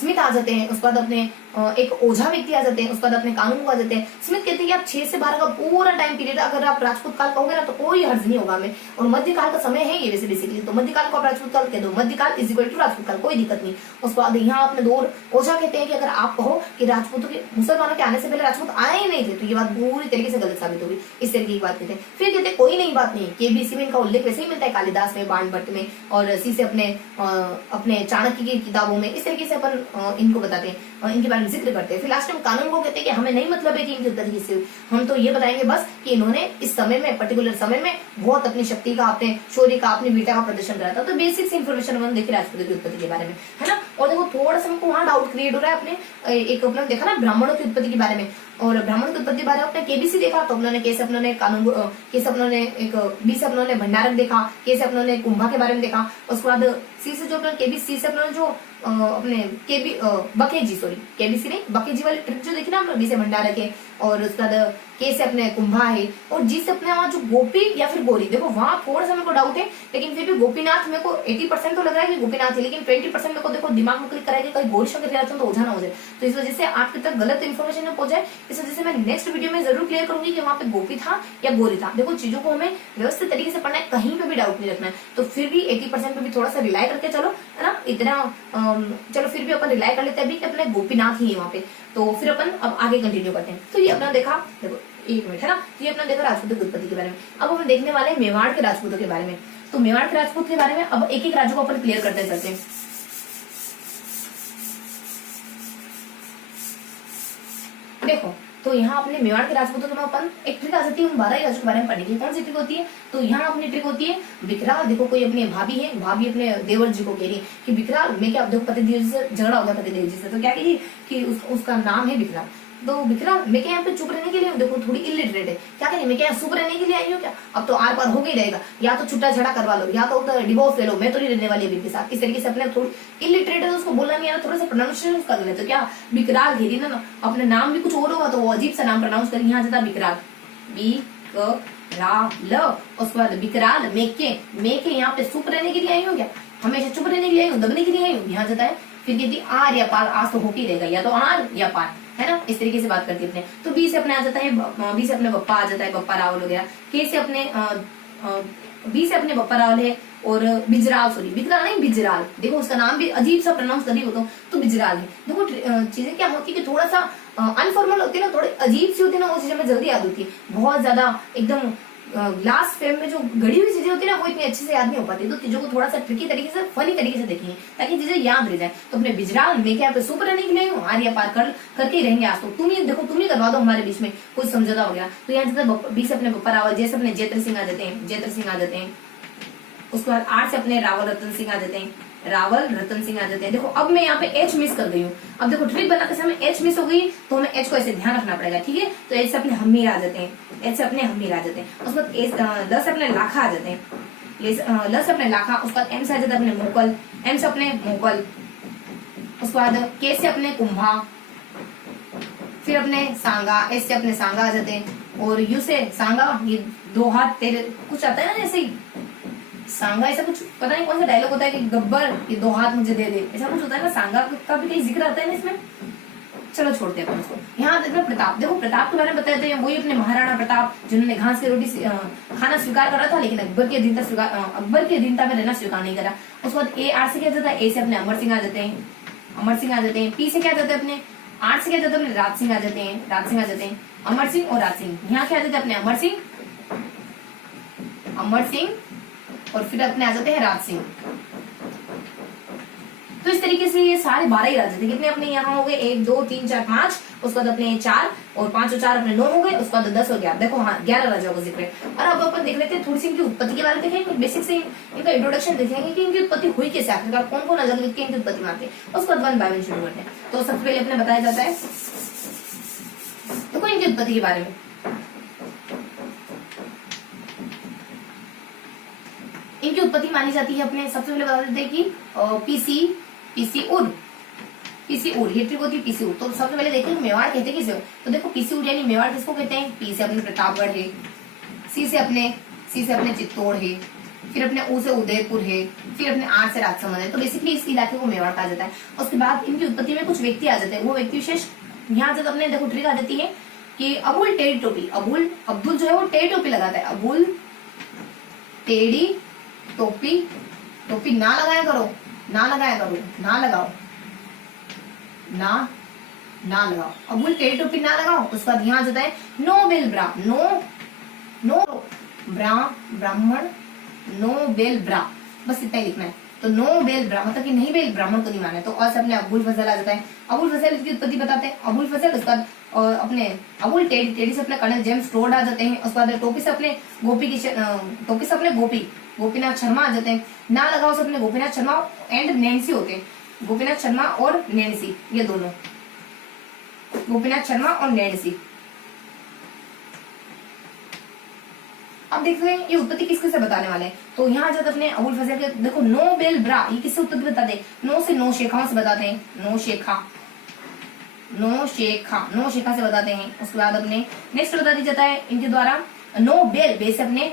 स्मिथ आ जाते हैं, उसके बाद अपने एक ओझा व्यक्ति आ जाते हैं, उसके बाद अपने कानून को आ जाते हैं। स्मिथ कहते हैं कि आप 6 से 12 का पूरा टाइम पीरियड अगर आप राजपूत काल कहोगे ना तो कोई हर्ज नहीं होगा हमें। और मध्यकाल का समय है ये वैसे बेसिकली, तो मध्यकाल को आप राजपूत काल कह दो, मध्यकाल इज इक्वल टू राजपूत काल, कोई दिक्कत नहीं। उसके बाद यहाँ अपने 2 ओझा कहते हैं कि अगर आप कहो कि राजपूतों के, मुसलमानों के आने से पहले राजपूत आए ही नहीं थे, तो ये बात पूरी तरीके से गलत साबित होगी। इस तरीके की बात कहते हैं। फिर कहते हैं कोई नई बात नहीं, केबीसी में इनका उल्लेख वैसे ही मिलता है, कालिदास में, बाणभट्ट में, और सी से अपने चाणक्य की किताबों में। इस तरीके से अपन इनको बताते हैं, इनके बारे में जिक्र करते हैं। फिर लास्ट में कानून को कहते हैं कि हमें नहीं मतलब है कि इनकी उत्पत्ति किससे हुई, हम तो ये बताएंगे बस कि इन्होंने इस समय में, पर्टिकुलर समय में बहुत अपनी शक्ति का, अपने शौर्य का, अपनी वीरता का प्रदर्शन करा था। तो बेसिक से इन्फॉर्मेशन हम देखिए राजपूतों की उत्पत्ति के बारे में, है ना। और देखो थोड़ा सा हमको वहां डाउट क्रिएट हो रहा है। अपने एक अपने देखा ना ब्राह्मणों की उत्पत्ति के बारे में, और ब्राह्मण की उत्पत्ति के बारे में अपने केबीसी देखा, तो उन्होंने कैसे अपने कानून, कैसे अपने एक बी से अपने भंडारक देखा, कैसे अपने कुंभा के बारे में देखा। उसके बाद सी से जो अपने केबीसी से अपने जो अपने केबीसी नहीं, बकेजी वाली ट्रिक जो देखी ना हमने, बी से भंडारक है, और उसके बाद के से अपने कुंभा है, और जी से अपने वहां जो गोपी या फिर गोरी, देखो वहां थोड़ा सा मेरे को डाउट है, लेकिन फिर भी गोपीनाथ मेरे को 80% तो लग रहा है कि गोपीनाथ है, लेकिन 20% मेरे को देखो दिमाग में क्लिक कराएगी कहीं गौरी शंकर तो ओझा ना हो जाए। तो इस वजह से आपके तक गलत इन्फॉर्मेशन में पहुंचाए, इस वजह से मैं नेक्स्ट वीडियो में जरूर क्लियर करूंगी कि वहां पे गोपी था या गोरी था। देखो चीजों को हमें व्यवस्थित तरीके से पढ़ना है, कहीं पे भी डाउट नहीं रखना है। तो फिर भी 80% पे भी थोड़ा सा रिलाई करके चलो, है ना, इतना चलो फिर भी अपन रिलाई कर लेते हैं अभी कि अपने गोपीनाथ ही है वहां पे। तो फिर अपन अब आगे कंटिन्यू करते हैं। तो ये अपना देखा, देखो 1 मिनट, है ना, ये अपना देखा राजपूतों की उत्पत्ति के बारे में। अब हम देखने वाले हैं मेवाड़ के राजपूतों के बारे में। तो मेवाड़ के राजपूत के बारे में अब एक एक राज्यों को अपन क्लियर करते चलते हैं। देखो तो यहाँ अपने मेवाड़ के राजपूतों में अपन एक ट्रिक आ जाती है उन 12 राजों के बारे में पढ़ने की। कौन सी ट्रिक होती है? तो यहाँ अपनी ट्रिक होती है विकराल। देखो कोई अपनी भाभी है, भाभी अपने देवर जी को कह रही है कि विकराल मैं क्या, देखो पतिदेव जी से झगड़ा हो गया पतिदेव जी से, तो क्या कही कि उसका नाम है विकराल। तो विकराल मैं क्या यहाँ पे चुप रहने के लिए हूँ? देखो थोड़ी इलिटरेट है, क्या करें मैं क्या चुप रहने के लिए आई हूँ क्या? अब तो आर पार हो गई रहेगा, या तो छुट्टा छड़ा करवा लो या तो डिवोर्स ले लो, मैं तो नहीं रहने वाली अभी के साथ। इस तरीके से अपने थोड़ी इलिटरेट है तो उसको बोलना नहीं आ रहा, थोड़ा सा प्रोनाउंसिएशन कर ले। तो क्या विकराल घेरी ना, अपने नाम भी कुछ और होगा तो वो अजीब सा नाम प्रोनाउंस करें। यहाँ जाता विकराल, विकराल, उसके बाद विकराल मैं के यहाँ पे चुप रहने के लिए आई हूँ क्या? हमेशा चुप रहने के लिए आई हूँ, दबने के लिए आई हूँ? यहाँ जाता है फिर कहती आर या पार, आज तो होके ही रहेगा, या तो आर या पार, है ना। इस तरीके से बात करती है अपने। तो बी से अपने आ जाता है, बी से अपने बप्पा आ जाता है, बप्पा रावल वगैरह। के से अपने बी से अपने बप्पा रावल है, और बिजराल, सॉरी बिजराल नहीं बिजराल, देखो उसका नाम भी अजीब सा प्रोनाउंस कर रही हो तो बिजराल है। देखो चीजें क्या होती है कि थोड़ा सा अनफॉर्मल होती है ना, थोड़ी अजीब सी होती है ना, वो चीजें हमें जल्दी याद होती है। बहुत ज्यादा एकदम लास्ट फ्रेम में जो गड़ी हुई चीजें होती है ना, वो इतनी अच्छे से याद नहीं हो पाती। तो चीजों को थोड़ा सा ट्रिकी तरीके से, फनी तरीके से देखेंगे ताकि चीजें याद रह जाए। तो अपने बिजराल मैं क्या पे सुपर रहने के लिए हूँ, आर या पार करके ही रहेंगे आज तो। तुम ही देखो, तुम ही करवा दो हमारे बीच में कुछ समझौता हो गया। तो यहाँ जैसे बी से अपने बप्पा रावल, जैसे अपने जेत्र सिंह आ जाते हैं, जेत्र सिंह आ जाते हैं। उसके बाद आर से अपने रावल रतन सिंह आ जाते हैं, रावल रतन सिंह आ जाते हैं। देखो अब मैं यहाँ पे एच मिस कर गई हूँ। अब देखो ट्रिक बनाते समय एच मिस हो गई तो हमें एच को ऐसे ध्यान रखना पड़ेगा, ठीक है। तो एच से अपने हमीर आ जाते हैं, एच से अपने हमीर आ जाते हैं। उसके बाद ल से अपने लाखा आ जाते हैं, ल से अपने लाखा। उसके बाद एम से आ जाते हैं अपने मोकल, एम से अपने मोकल। उसके बाद के से अपने कुंभा, फिर अपने सांगा, एस से अपने सांगा आ जाते हैं। और यू से सांगा, ये दो हाथ तेरे कुछ आता है ना जैसे सांगा, ऐसा कुछ पता नहीं कौन सा डायलॉग होता है कि गब्बर ये दो हाथ मुझे दे दे, ऐसा कुछ होता है ना। सांगा का भी कहीं जिक्र आता है ना इसमें, चलो छोड़ते हैं अपन उसको। यहाँ देखो प्रताप, देखो प्रताप के बारे में बताते हैं, वही अपने महाराणा प्रताप जिन्होंने घास की रोटी खाना स्वीकार करा था, लेकिन अकबर के अधीनता में रहना स्वीकार नहीं करा। उसके बाद ए आर से क्या जाता है, ए से अपने अमर सिंह आ जाते हैं, अमर सिंह आ जाते हैं। पी से क्या जाते हैं अपने, आर से क्या जाते हैं अपने राज सिंह आ जाते हैं, राज सिंह आ जाते हैं। अमर सिंह और राज सिंह, यहाँ क्या आ जाते हैं अपने अमर सिंह, अमर सिंह, और फिर अपने आ जाते हैं राज सिंह। तो इस तरीके से ये सारे 12 ही राजा थे। कितने अपने यहाँ हो गए, 1 2 3 4 5, उसके बाद अपने 4 और 5 और 4 अपने 9 हो गए, उसके बाद 10 हो गया। देखो हाँ 11 राजाओं का जिक्र है। और अब अपन देख लेते हैं थोड़ी सी इनकी उत्पत्ति के बारे में, देखेंगे बेसिक से इनका इंट्रोडक्शन देखेंगे कि इनकी उत्पत्ति हुई कैसे, आखिरकार कौन कौन राजा लिख के इनकी उत्पत्ति मानते हैं। उसके बाद 1 बाय 1 शुरू करते हैं। तो सबसे पहले अपने बताया जाता है देखो इनकी उत्पत्ति के बारे में। इनकी उत्पत्ति मानी जाती है अपने, सबसे पहले बता देते हैं कि पीसी उर ये ट्रिक होती है पीसी उर। तो सबसे पहले देखते हैं मेवाड़ कहते हैं किसे, तो देखो पीसी उर यानी मेवाड़ किसको कहते हैं। पी से अपने प्रतापगढ़ है, सी से अपने चित्तौड़ है, फिर अपने ऊ से उदयपुर है, फिर अपने आर से राजसमंद है। तो बेसिकली इस इलाके को मेवाड़ कहा जाता है। उसके बाद इनकी उत्पत्ति में कुछ व्यक्ति आ जाते हैं, वो व्यक्ति विशेष यहाँ से अपने देखो ट्रिक आ जाती है कि अबुल टेढ़ी टोपी, अब्दुल जो है वो टेढ़ी टोपी लगाता है, अबुल टेढ़ी टोपी ना लगाया करो, ना लगाओ, अबुल टेढ़ी टोपी ना लगाओ। उसके बाद यहाँ जाता है नोबेल ब्रा, ब्राह्मण, नोबेल ब्रा, बस इतना ही लिखना है। तो नोबेल ब्रा मतलब कि नहीं बेल ब्राह्मण को नहीं माने। तो और से अपने अबुल फजल आ जाता है, अबुल फजल की उत्पत्ति बताते हैं, अबुल फजल। उसके बाद और अपने अबुल टेढ़ी से अपने कर्नल जेम्स टोड आ जाते हैं। उसके बाद टोपी से अपने गोपीनाथ शर्मा आ जाते हैं। ना लगाओ से अपने गोपीनाथ शर्मा एंड नैन्सी होते हैं, गोपीनाथ शर्मा और नैन्सी, ये दोनों गोपीनाथ शर्मा और नैन्सी। अब देखते हैं ये उत्पत्ति किसके से बताने वाले हैं। तो यहाँ जब अपने अबुल फजल के देखो नोबेल ब्रा, ये किससे उत्पत्ति बताते हैं, नो से नौ शेखाओं से बताते हैं, नौ शेखा से बताते हैं। उसके बाद अपने नेक्स्ट बता दिया जाता है इनके द्वारा नोबेल, बेस अपने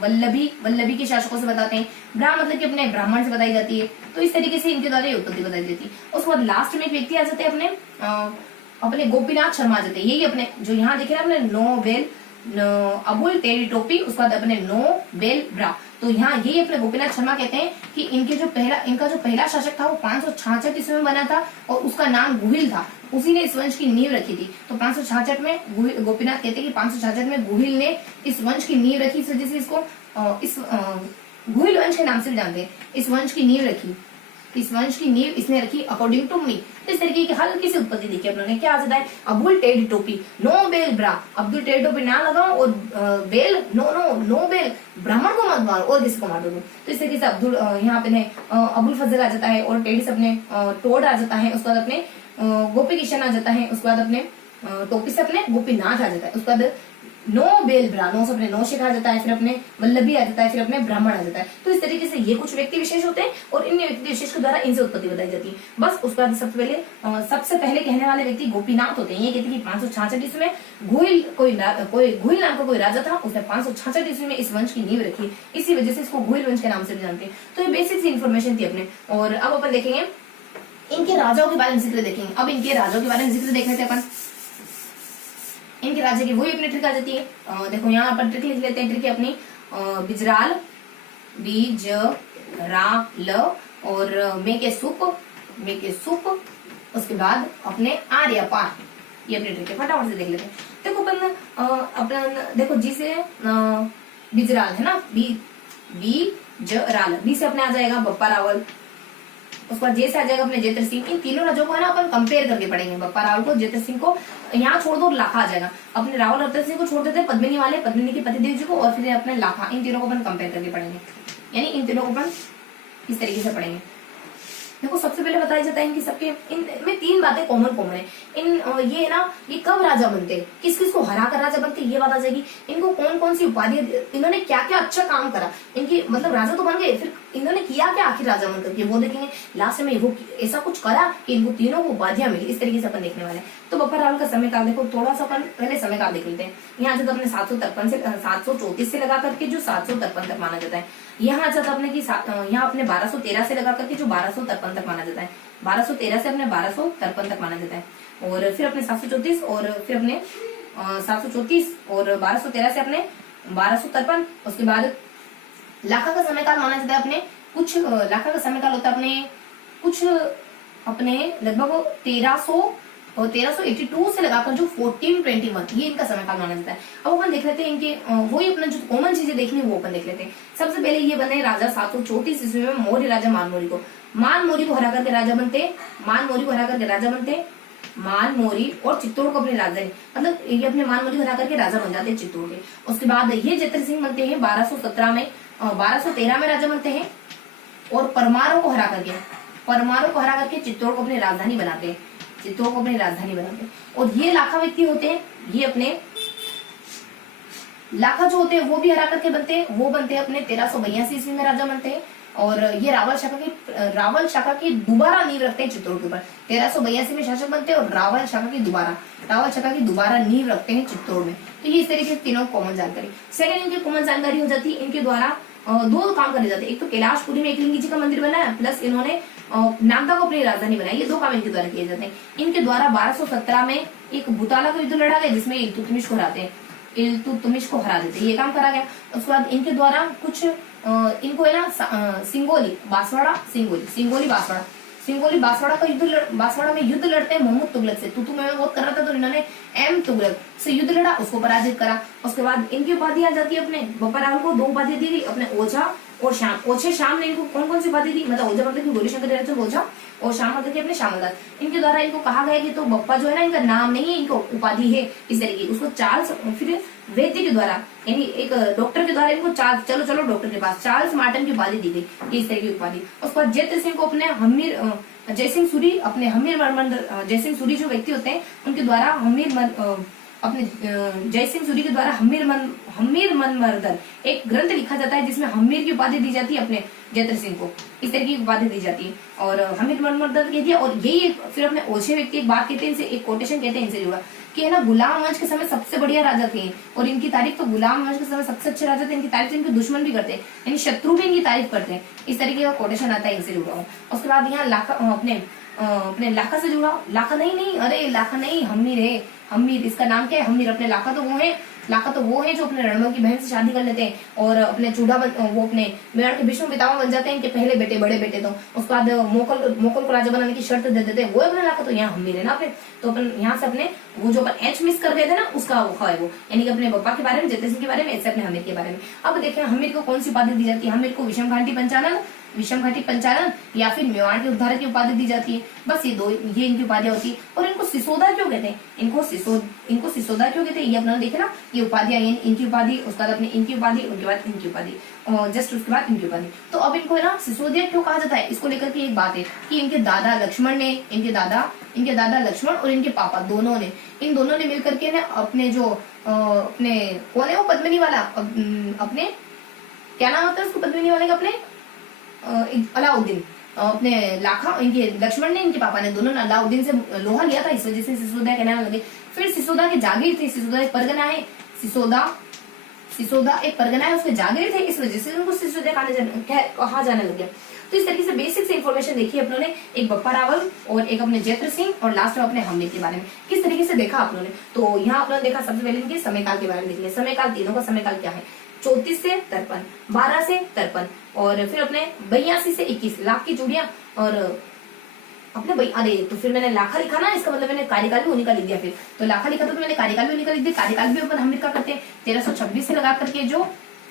वल्लभी के शासकों से बताते हैं। ब्रा मतलब कि अपने ब्राह्मण से बताई जाती है। तो इस तरीके से इनके द्वारा ये उत्पत्ति बताई जाती है। उसके बाद लास्ट में एक व्यक्ति आ जाते हैं अपने गोपीनाथ शर्मा आ जाते हैं। यही अपने जो यहाँ देखे ना अपने नोबेल अबुल टेढ़ी टोपी, उसके बाद अपने नोबेल ब्रा। तो यहाँ यही अपने गोपीनाथ शर्मा कहते हैं कि इनका जो पहला शासक था वो 566 ईस्वी में बना था और उसका नाम गुहिल था। उसी ने इस वंश की नींव रखी थी। तो 566 में गोपीनाथ कहते हैं कि 566 में गुहिल ने इस वंश की नींव रखी। इस वजह से इसको इस गुहिल वंश के नाम से भी जानते हैं। इस वंश की नींव रखी, इस वंश की नींव इसने रखी अकॉर्डिंग टू मी। तो इस तरीके की हल्की सी उत्पत्ति देखी अपने क्या आ जाता है, अबुल टेढ़ी टोपी, नो बेल ब्रा, अब्दुल टेढ़ी टोपी ना लगाओ, और बेल नो बेल, ब्राह्मण को मत मारो और किसी को मार दो। तो इस तरीके से अब्दुल यहाँ पे अबुल फजल आ जाता है, और टेढ़ी से अपने टोड आ जाता है, उसके बाद अपने गोपी किशन आ जाता है, उसके बाद अपने टोपी से अपने गोपीनाथ आ जाता है, उसके बाद नो बेल ब्रा, नो से अपने नौशिख आ जाता है, फिर अपने वल्लभी आ जाता है, फिर अपने ब्राह्मण आ जाता है। तो इस तरीके से ये कुछ व्यक्ति विशेष होते हैं और इन व्यक्ति विशेष के द्वारा इनसे उत्पत्ति बताई जाती है। बस उसके बाद सबसे पहले कहने वाले व्यक्ति गोपीनाथ होते हैं। ये कहते हैं कि 566 ईस्वी में घुइल घुइल नाम का कोई राजा था, उसने 566 ईस्वी में इस वंश की नींव रखी, इसी वजह से इसको घुइल वंश के नाम से भी जानते हैं। तो ये बेसिक सी इन्फॉर्मेशन थी अपने। और अब अपन देखेंगे इनके राजाओं के बारे में जिक्र देखेंगे। अब इनके राजाओं के बारे में जिक्र देख लेते हैं अपन। इनके राजा की वही अपनी ट्रिक आ जाती है। देखो यहाँ पर ट्रिक लिख लेते हैं। ट्रिक है अपनी बिजराल, बीजराल, और मे के सुप, उसके बाद अपने आर्यपान, ये अपनी ट्रिक है। फटाफट से देख लेते हैं। देखो अपन देखो जी से बिजराल है ना, बीजराल, बी से अपने आ जाएगा बप्पा रावल, उसके बाद जे से आ जाएगा अपने जेतर सिंह। इन तीनों राजाओं को है ना अपन कंपेयर करके पढ़ेंगे। बप्पा रावल को, जेतर सिंह को यहाँ छोड़ दो और लाखा आ जाएगा। अपने रावल रतन सिंह को छोड़ देते हैं, पद्मिनी वाले, पद्मिनी के पतिदेव जी को, और फिर अपने लाखा, इन तीनों को अपन कंपेयर करके पढ़ेंगे। यानी इन तीनों को अपन इस तरीके से पढ़ेंगे। देखो सबसे पहले बताया जाता है इनकी सबके इनमें 3 बातें कॉमन है। ये ना ये कब राजा बनते, किस किस को हरा कर राजा बनते, ये बात आ जाएगी। इनको कौन कौन सी उपाधि, इन्होंने क्या क्या अच्छा काम करा, इनकी मतलब राजा तो बन गए, फिर इन्होंने किया क्या आखिर राजा बनकर के, वो देखेंगे। लास्ट में वो ऐसा कुछ करा कि इनको तीनों को उपाधियां मिली, इस तरीके से अपन देखने वाले हैं। तो बप्पा रावल का समय काल देखो, थोड़ा सा अपन पहले समय काल देख लेते हैं। यहाँ से तो अपने 734 से लगा करके जो 753 तक माना जाता है। यहाँ जाता अपने की यहाँ अपने 1213 से लगा करके जो 1253 तक माना जाता है। 1213 से अपने 1253 तक माना जाता है। और फिर अपने 734 और फिर अपने 734 और 1213 से अपने 1253। उसके बाद लाखा का समय काल माना जाता है अपने कुछ, लाखा का समय काल होता है अपने कुछ अपने लगभग 1382 से लगाकर जो 1421, ये इनका समय काल माना जाता है। अब अपन देख लेते हैं इनके वही अपना जो कॉमन चीजें देखनी है वो अपन देख लेते हैं। सबसे पहले ये बने राजा 734 ईस्वी में मौर्य राजा मानमोरी को हरा करके राजा बनते, मानमोरी और चित्तौड़ को अपनी राजधानी, मतलब ये अपने मानमोरी को हरा करके राजा बन जाते हैं चित्तौड़ के। उसके बाद ये जेतर सिंह बनते हैं 1213 में राजा बनते हैं, और परमारों को हरा करके चित्तौड़ को अपनी राजधानी बनाते हैं, और ये लाखा व्यक्ति होते हैं, ये अपने लाखा जो होते हैं वो भी हरा करके बनते हैं, वो बनते हैं अपने 1382 ईस्वी में राजा बनते हैं। और ये रावल शाखा की दोबारा नींव रखते हैं चित्तौड़ के ऊपर। 1382 में शासक बनते हैं और रावल शाखा की दोबारा नींव रखते हैं चित्तौड़ में। तो ये इस तरीके से तीनों कॉमन जानकारी। सेकंड इनकी कॉमन जानकारी हो जाती है, इनके द्वारा 2 काम करे जाते हैं। एक तो कैलाशपुरी में एकलिंगी जी का मंदिर बना है, प्लस इन्होंने नागदा को अपनी राजधानी बनाई। ये 2 काम इनके द्वारा किए जाते हैं। इनके द्वारा 1217 में एक भूताला का युद्ध लड़ा गया, जिसमें इल्तुतमिश को हरा देते, ये काम करा गया। उसके बाद इनके द्वारा कुछ इनको है ना सिंगोली बांसवाड़ा का बांसवाड़ा में युद्ध लड़ते हैं मोहम्मद तुगलक से। तुतु में बहुत कर रहा था, तो इन्होंने एम तुगलक से युद्ध लड़ा, उसको पराजित करा। उसके बाद इनकी उपाधि आ जाती है अपने बप्पा रावल को 2 उपाधि दी गई, अपने ओझा और शाम ने इनको कौन सी उपाधि दी, मतलब ओझा मतलब कि गोली शंकर ओझा, और शाम मतलब कि अपने श्यामलदास। इनके द्वारा इनको कहा गया कि तो बप्पा जो है ना, इनका नाम नहीं है, इनको उपाधि है इस तरीके की। उसको चार्ल्स, फिर वैद्य के द्वारा यानी एक डॉक्टर के द्वारा इनको चलो डॉक्टर के पास चार्ल्स मार्टिन की उपाधि दी गई, ये इस तरह की उपाधि। उसके बाद जेतर सिंह को अपने जयसिंह सूरी जो व्यक्ति होते हैं उनके द्वारा जयसिंह सूरी के द्वारा हम्मीर मनमर्दन एक ग्रंथ लिखा जाता है, जिसमें हम्मीर की उपाधि दी जाती है अपने जेतर सिंह को, इस तरह की उपाधि दी जाती है। और हम्मीर मनमर्दन कह दिया। और यही फिर अपने ओछे व्यक्ति एक बात कहते हैं, इनसे एक कोटेशन कहते हैं इनसे जुड़ा, कि है ना गुलाम वंश के समय सबसे बढ़िया राजा थे, और इनकी तारीफ तो गुलाम वंश के समय सबसे अच्छे राजा थे, इनकी तारीफ इनके दुश्मन भी करते हैं, यानी शत्रु भी इनकी तारीफ करते हैं। इस तरीके का कोटेशन आता है इनसे जुड़ा हुआ। उसके बाद यहाँ अपने लाखा से जुड़ा, लाखा नहीं हम्मीर है, हम्मीर इसका नाम क्या है, हम्मीर। अपने लाखा तो वो है जो अपने रणबल की बहन से शादी कर लेते हैं, और अपने वो अपने मेवाड़ के भीष्म पितामह बन जाते हैं, इनके पहले बेटे बड़े बेटे। तो उसके बाद मोकल को राजा बनाने की शर्त दे देते हैं, वो अपने लाखा। तो यहाँ हम्मीर है ना अपने, तो अपन यहाँ से अपने वो जो अपन एच मिस कर गए थे ना, उसका वो है वो, यानी कि अपने बप्पा के बारे में, जेतर सिंह के बारे में, ऐसे अपने हमीर के बारे में। अब देखें हमीर को कौन सी उपाधि दी जाती है। हमीर को विषम घाटी पंचानन, विषम घाटी पंचालन या फिर मेवाड़ के उद्धारक की उपाधि दी जाती है। बस ये इनकी उपाधियां होती है। और इनको सिसोदा क्यों कहते हैं, इनको सिसोदा क्यों कहते हैं, ये अपना देखे ना, ये उपाधियां, इनकी उपाधि, उसके बाद अपने इनकी उपाधि, उनके बाद इनकी उपाधि, और जस्ट उसके बाद इनकी उपाधि। तो अब इनको है ना सिसोदिया क्यों कहा जाता है, इसको लेकर के एक बात है कि इनके दादा लक्ष्मण ने, इनके दादा लक्ष्मण और इनके पापा दोनों ने, इन दोनों ने मिलकर के ना अपने जो अपने कौन है वो पद्मिनी वाला, अपने क्या नाम होता है उसको पद्मिनी वाले का, अपने अलाउद्दीन, अपने लाखा, इनके लक्ष्मण ने, इनके पापा ने, दोनों ने अलाउद्दीन से लोहा लिया था, इस वजह से सिसोदा कहने लगे। फिर सिसोदा के जागीर थे, सिसोदा एक परगना है, सिसोदा एक परगना है, उसके जागीर थे, इस वजह से उनको सिसोदा कहा जाने लग गया। तो इस तरीके से बेसिक से इन्फॉर्मेशन देखी अपनों ने, एक बप्पा रावल और एक अपने जयद्रथ सिंह और लास्ट में अपने हमीर के बारे में किस तरीके से देखा अपनों ने। तो यहाँ अपनों ने देखा सबसे पहले इनके समयकाल के बारे में देख लिया। समयकाल, तीनों का समयकाल क्या है, 34 से 53, 12 से 53 और फिर अपने 82 से 21 लाख की चूड़ियां और अपने भाई, अरे तो फिर मैंने लाखा लिखा ना, इसका मतलब मैंने कार्यकाल भी उन्हीं का लिख दिया। फिर तो लाखा लिखा तो मैंने कार्यकाल भी उन्हीं का लिख दिया। कार्यकाल भी अपन हमीर का करते हैं 1326 से लगा करके जो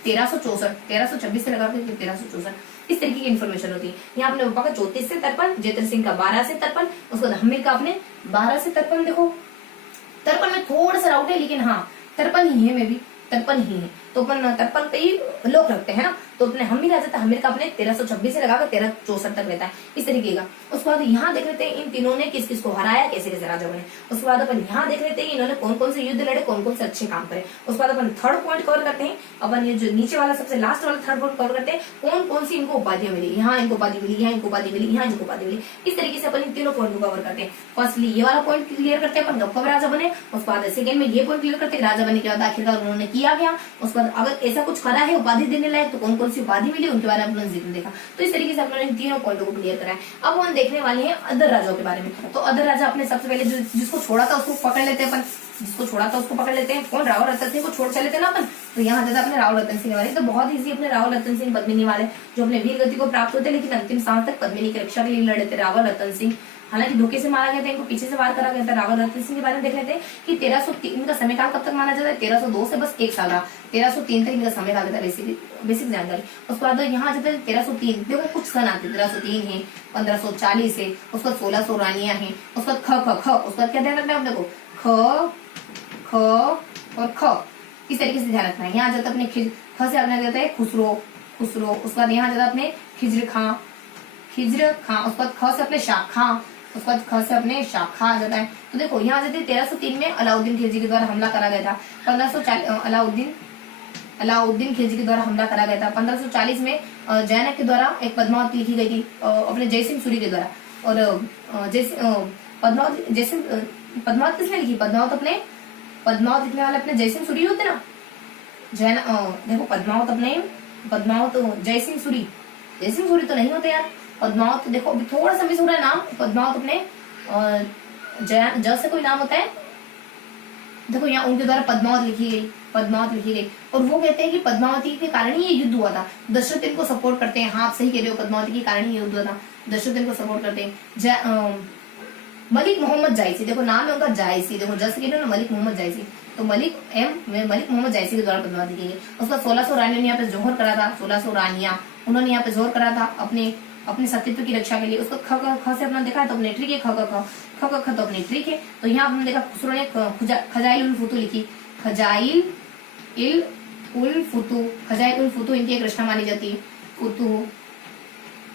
1326 से लगा करके 1364, इस तरीके की इन्फॉर्मेशन होती है। यहाँ अपने पापा का 34 से 53, जयद्रथ सिंह का 12 से 53, उसके बाद हमीर का अपने 12 से 53। देखो 53 में थोड़ा सा डाउट है, लेकिन हाँ 53 ही है, मैं भी 53 ही है, तो अपन 53 पे ही लोग रखते हैं ना। तो अपने हमीर आ जाता है, हमीर का अपने 1326 से लगाकर 1364 तक रहता है, इस तरीके का। उसके बाद यहाँ देख लेते हैं इन तीनों ने किस किस को हराया, कैसे कैसे राजा बने। उसके बाद अपन यहाँ देख लेते हैं इन्होंने कौन कौन से युद्ध लड़े, कौन कौन से अच्छे काम करे। उसके बाद अपन थर्ड पॉइंट कवर करते हैं, अपन ये जो नीचे वाला सबसे लास्ट वाला थर्ड पॉइंट कवर करते हैं, कौन कौन सी इनको उपाधियां मिली, यहाँ इनको उपाधि मिली, यहाँ इनको उपाधि मिली, यहाँ इनको उपाधि मिली। इस तरीके से अपन इन तीनों पॉइंट को कवर करते हैं। फर्स्टली ये वाला पॉइंट क्लियर करते हैं अपन, कब कब राजा बने। उसके बाद सेकंड में ये पॉइंट क्लियर करते हैं राजा बने के बाद आखिरकार उन्होंने किया गया। उसके बाद अगर ऐसा कुछ करा है उपाधि देने लायक तो कौन कौन सी उपाधि मिली, उनके बारे में अपने जिक्र देखा। तो इस तरीके से अपने इन तीनों पॉइंटों को क्लियर करा है। अब हम देखने वाले हैं अदर राजाओं के बारे में। तो अदर राजा अपने सबसे पहले जिसको छोड़ा था उसको पकड़ लेते हैं अपन, जिसको छोड़ा था उसको पकड़ लेते हैं। कौन, रावल रतन सिंह को छोड़ चले थे ना अपन। तो यहाँ जाता अपने रावल रतन सिंह वाले, तो बहुत ईजी अपने रावल रतन सिंह पद्मिनी वाले जो अपने वीर गति को प्राप्त होते, लेकिन अंतिम सांस तक पद्मिनी की रक्षा के लिए लड़े थे रावल रतन सिंह। हालांकि धोखे से मारा गया था, इनको पीछे से वार करा गया था। रावल रतन सिंह के बारे में देख लेते हैं कि 1303 का समयकाल कब तक माना जाता है, 1302 से बस 1 साल रहा, 1303 तक इनका समयकाल था। बेसिक जानकारी। उसके बाद यहाँ जाते हैं 1303, देखो कुछ सन आते, 1303 है, 1540 है, उसका 1600 रानियां है, उसका ख उसका क्या ध्यान रखना है अपने को, ख और ख, इस तरीके से ध्यान रखना है। यहाँ जाता अपने ख से अपने जाता है खुसरो, उसके बाद यहाँ जाता अपने खिज्र खां, उसके बाद ख से अपने शाखा, उसके बाद ख से अपने शाखा आ जाता है। तो देखो यहाँ जाते 1303 में अलाउद्दीन खिलजी के द्वारा हमला करा गया था। 1540 अलाउद्दीन खिलजी के द्वारा हमला करा गया था। 1540 में जैनक के द्वारा एक पद्मावत लिखी गई थी अपने जयसिंह सूरी के द्वारा। और पद्मावत किसने लिखी, पद्मावत लिखने वाले अपने जयसिंह सूरी होते ना। देखो पद्मावत जयसिंह सूरी तो नहीं होते यार। पद्मावत देखो थोड़ा सा मिस हो रहा है नाम। पद्मावत अपने ज से कोई नाम होता है, देखो यहाँ उनके द्वारा पद्मावत लिखी गई। और वो कहते हैं कि पद्मावती के कारण ही ये युद्ध हुआ था। दशरथ इनको सपोर्ट करते हैं। हाँ आप सही कह रहे हो, पद्मावती के कारण ही युद्ध हुआ था, दशरथ इनको सपोर्ट करते हैं। मलिक मोहम्मद जायसी, देखो नाम है उनका जायसी, देखो जस कह रहे हो ना, मलिक मोहम्मद जायसी। तो मलिक मोहम्मद जायसी के द्वारा पद्मावती की गई। उसका 1600 रानियों ने यहाँ पे जोहर करा था, 1600 रानियां उन्होंने यहाँ पे जोहर करा था अपने सतीत्व की रक्षा के लिए। उसको ख से अपना देखा है तो अपने ट्रिक है, ख तो अपनी ट्रिक है। तो यहाँ हमने देखा खुसरो ने खजाइल उल फुतू लिखी, खजाइल उल फुतू इनकी एक रचना मानी जाती है। फुतू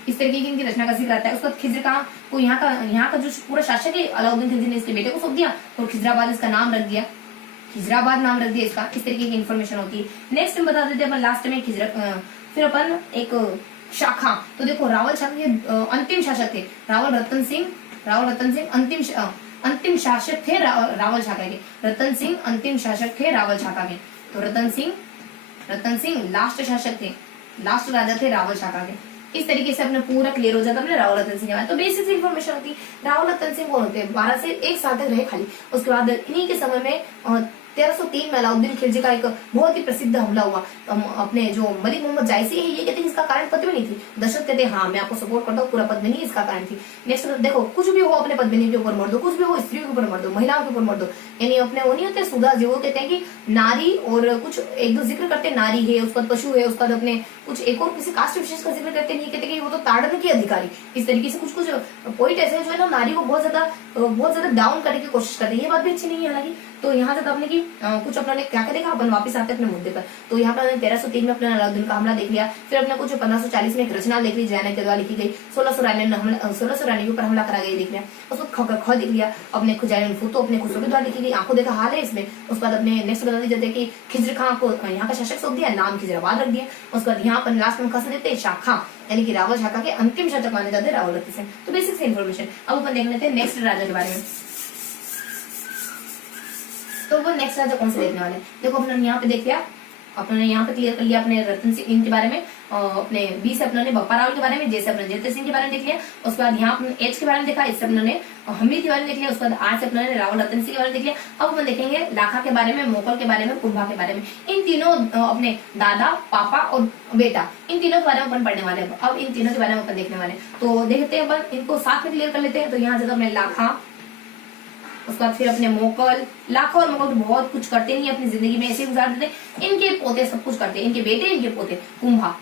इस तरीके की इनकी रचना का जिक्र आता है। उसका खिज्र कहाँ को यहाँ का जो पूरा शासक है अलाउद्दीन खिलजी ने इसके बेटे को सौंप दिया और खिजराबाद इसका नाम रख दिया, इसका। इस तरीके की इन्फॉर्मेशन होती है। नेक्स्ट हम बता देते हैं अपन लास्ट में फिर अपन एक शाखा। तो देखो रावल शाखा के अंतिम शासक थे रावल रतन सिंह अंतिम शासक थे रावल शाखा के। रतन सिंह अंतिम शासक थे रावल शाखा के। तो रतन सिंह लास्ट शासक थे, लास्ट राजा थे रावल शाखा के। इस तरीके से अपने पूरा क्लियर हो जाता है अपने रावल रतन सिंह के बारे में। तो बेसिक इन्फॉर्मेशन होती है। रावल रतन सिंह कौन होते हैं, 12 से 1 साल तक रहे खाली। उसके बाद इन्हीं के समय में 1303 में अलाउद्दीन खिलजी का एक बहुत ही प्रसिद्ध हमला हुआ। अपने जो मलिक मोहम्मद जायसी है ये कहते हैं इसका कारण पद्मिनी थी। दशरथ कहते हैं हाँ मैं आपको सपोर्ट करता हूँ, पूरा पद्मिनी इसका कारण थी। नेक्स्ट देखो कुछ भी हो अपने पद्मिनी के ऊपर मर दो, कुछ भी हो स्त्रियों के ऊपर मर दो, महिलाओं के ऊपर मर दो। यानी अपने वो नहीं होते सुधा जी, वो कहते हैं कि नारी और कुछ एक दो जिक्र करते हैं, नारी है, उसका पशु है, उसका अपने कुछ एक और किसी कास्ट विशेष का जिक्र करते नहीं, कहते कि वो तो ताड़न के अधिकारी, इस तरीके से कुछ पोइट ऐसे हैं जो है ना नारी को बहुत ज्यादा डाउन करने की कोशिश करते हैं। ये बात भी अच्छी नहीं है हालांकि। तो यहाँ तक आपने की कुछ अपने क्या क्या देखा, अपन वापस आते अपने मुद्दे पर। तो यहाँ पर 1303 में अपने अलाउद्दीन का हमला देख लिया, फिर अपने कुछ 1540 में एक रचना देख ली जैन के द्वारा लिखी गई, 1600 के ऊपर हमला करा गया देख लिया, उसको ख देख लिया अपने खुजाइन फूतो अपने खुसरो के द्वारा लिखी गई, आंखों देखा हाल है इसमें। उसके बाद अपने नेक्स्ट बता दी कि खिजर खां को यहाँ का शासक सौंप दिया, नाम खिजराबाद रख दिया। उसके बाद यहाँ पर लास्ट में खस देते शाखा, यानी कि रावल शाखा के अंतिम शासक माने जाते रावल रत्ती से। तो बेसिक से इन्फॉर्मेशन। अब अपन देख लेते हैं नेक्स्ट राजा के बारे में। तो वो नेक्स्ट राजा कौन से देखने वाले, देखो अपने यहाँ पे देख लिया, अपने यहाँ पे क्लियर कर लिया अपने रतन सिंह इनके बारे में, अपने बी से अपने बप्पा रावल के बारे में, जैसे अपने जयते सिंह के बारे में देख लिया। उसके बाद यहाँ अपने एच के बारे में देखा, इससे अपने हमीर के बारे में देख लिया। उसके बाद आज से अपने रावल रतन सिंह के बारे में देख लिया। अब हम देखेंगे लाखा के बारे में, मोकल के बारे में, कुंभा के बारे में। इन तीनों अपने दादा, पापा और बेटा, इन तीनों के बारे में अपन पढ़ने वाले हैं। अब इन तीनों के बारे में अपन देखने वाले, तो देखते हैं अपन इनको साथ में क्लियर कर लेते हैं। तो यहाँ से अपने लाखा, उसके बाद फिर अपने मोकल, लाखा और मोकल तो बहुत कुछ करते नहीं अपनी जिंदगी में, ऐसे गुजार देते। इनके पोते सब कुछ करते हैं, इनके बेटे, इनके पोते। कुंभा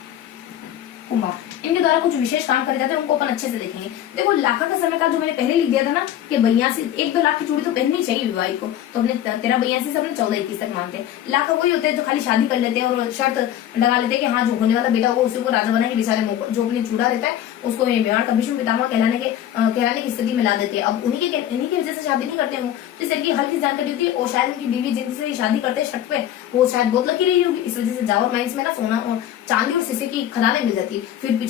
इनके द्वारा कुछ विशेष काम करे जाते हैं, उनको अपन अच्छे से देखेंगे। देखो लाखा का समय का जो मैंने पहले लिख दिया था ना कि 82 1-2 लाख की चूड़ी तो पहननी चाहिए विवाहित को, तो अपने 1382 से अपने 1421 तक मानते हैं। लाखा वही होते हैं जो खाली शादी कर लेते हैं और शर्त लगा लेते हैं कि हाँ जो होने वाला बेटा होगा उसी को राजा बनाएंगे, बेचारे जो अपने चूड़ा रहता है उसको मेवाड़ का भीष्म पितामह कहलाने की स्थिति में ला देते हैं। अब उन्हीं की वजह से शादी नहीं करते हैं वो, तो इस तरह की हल्की जानकारी होती है। और शायद उनकी बीवी जिनसे शादी करते हैं शर्त पे, वो शायद बहुत लकी रही होगी, इस वजह से जावर माइंस में ना सोना और चांदी और शीशे की खदानें मिल जाती है।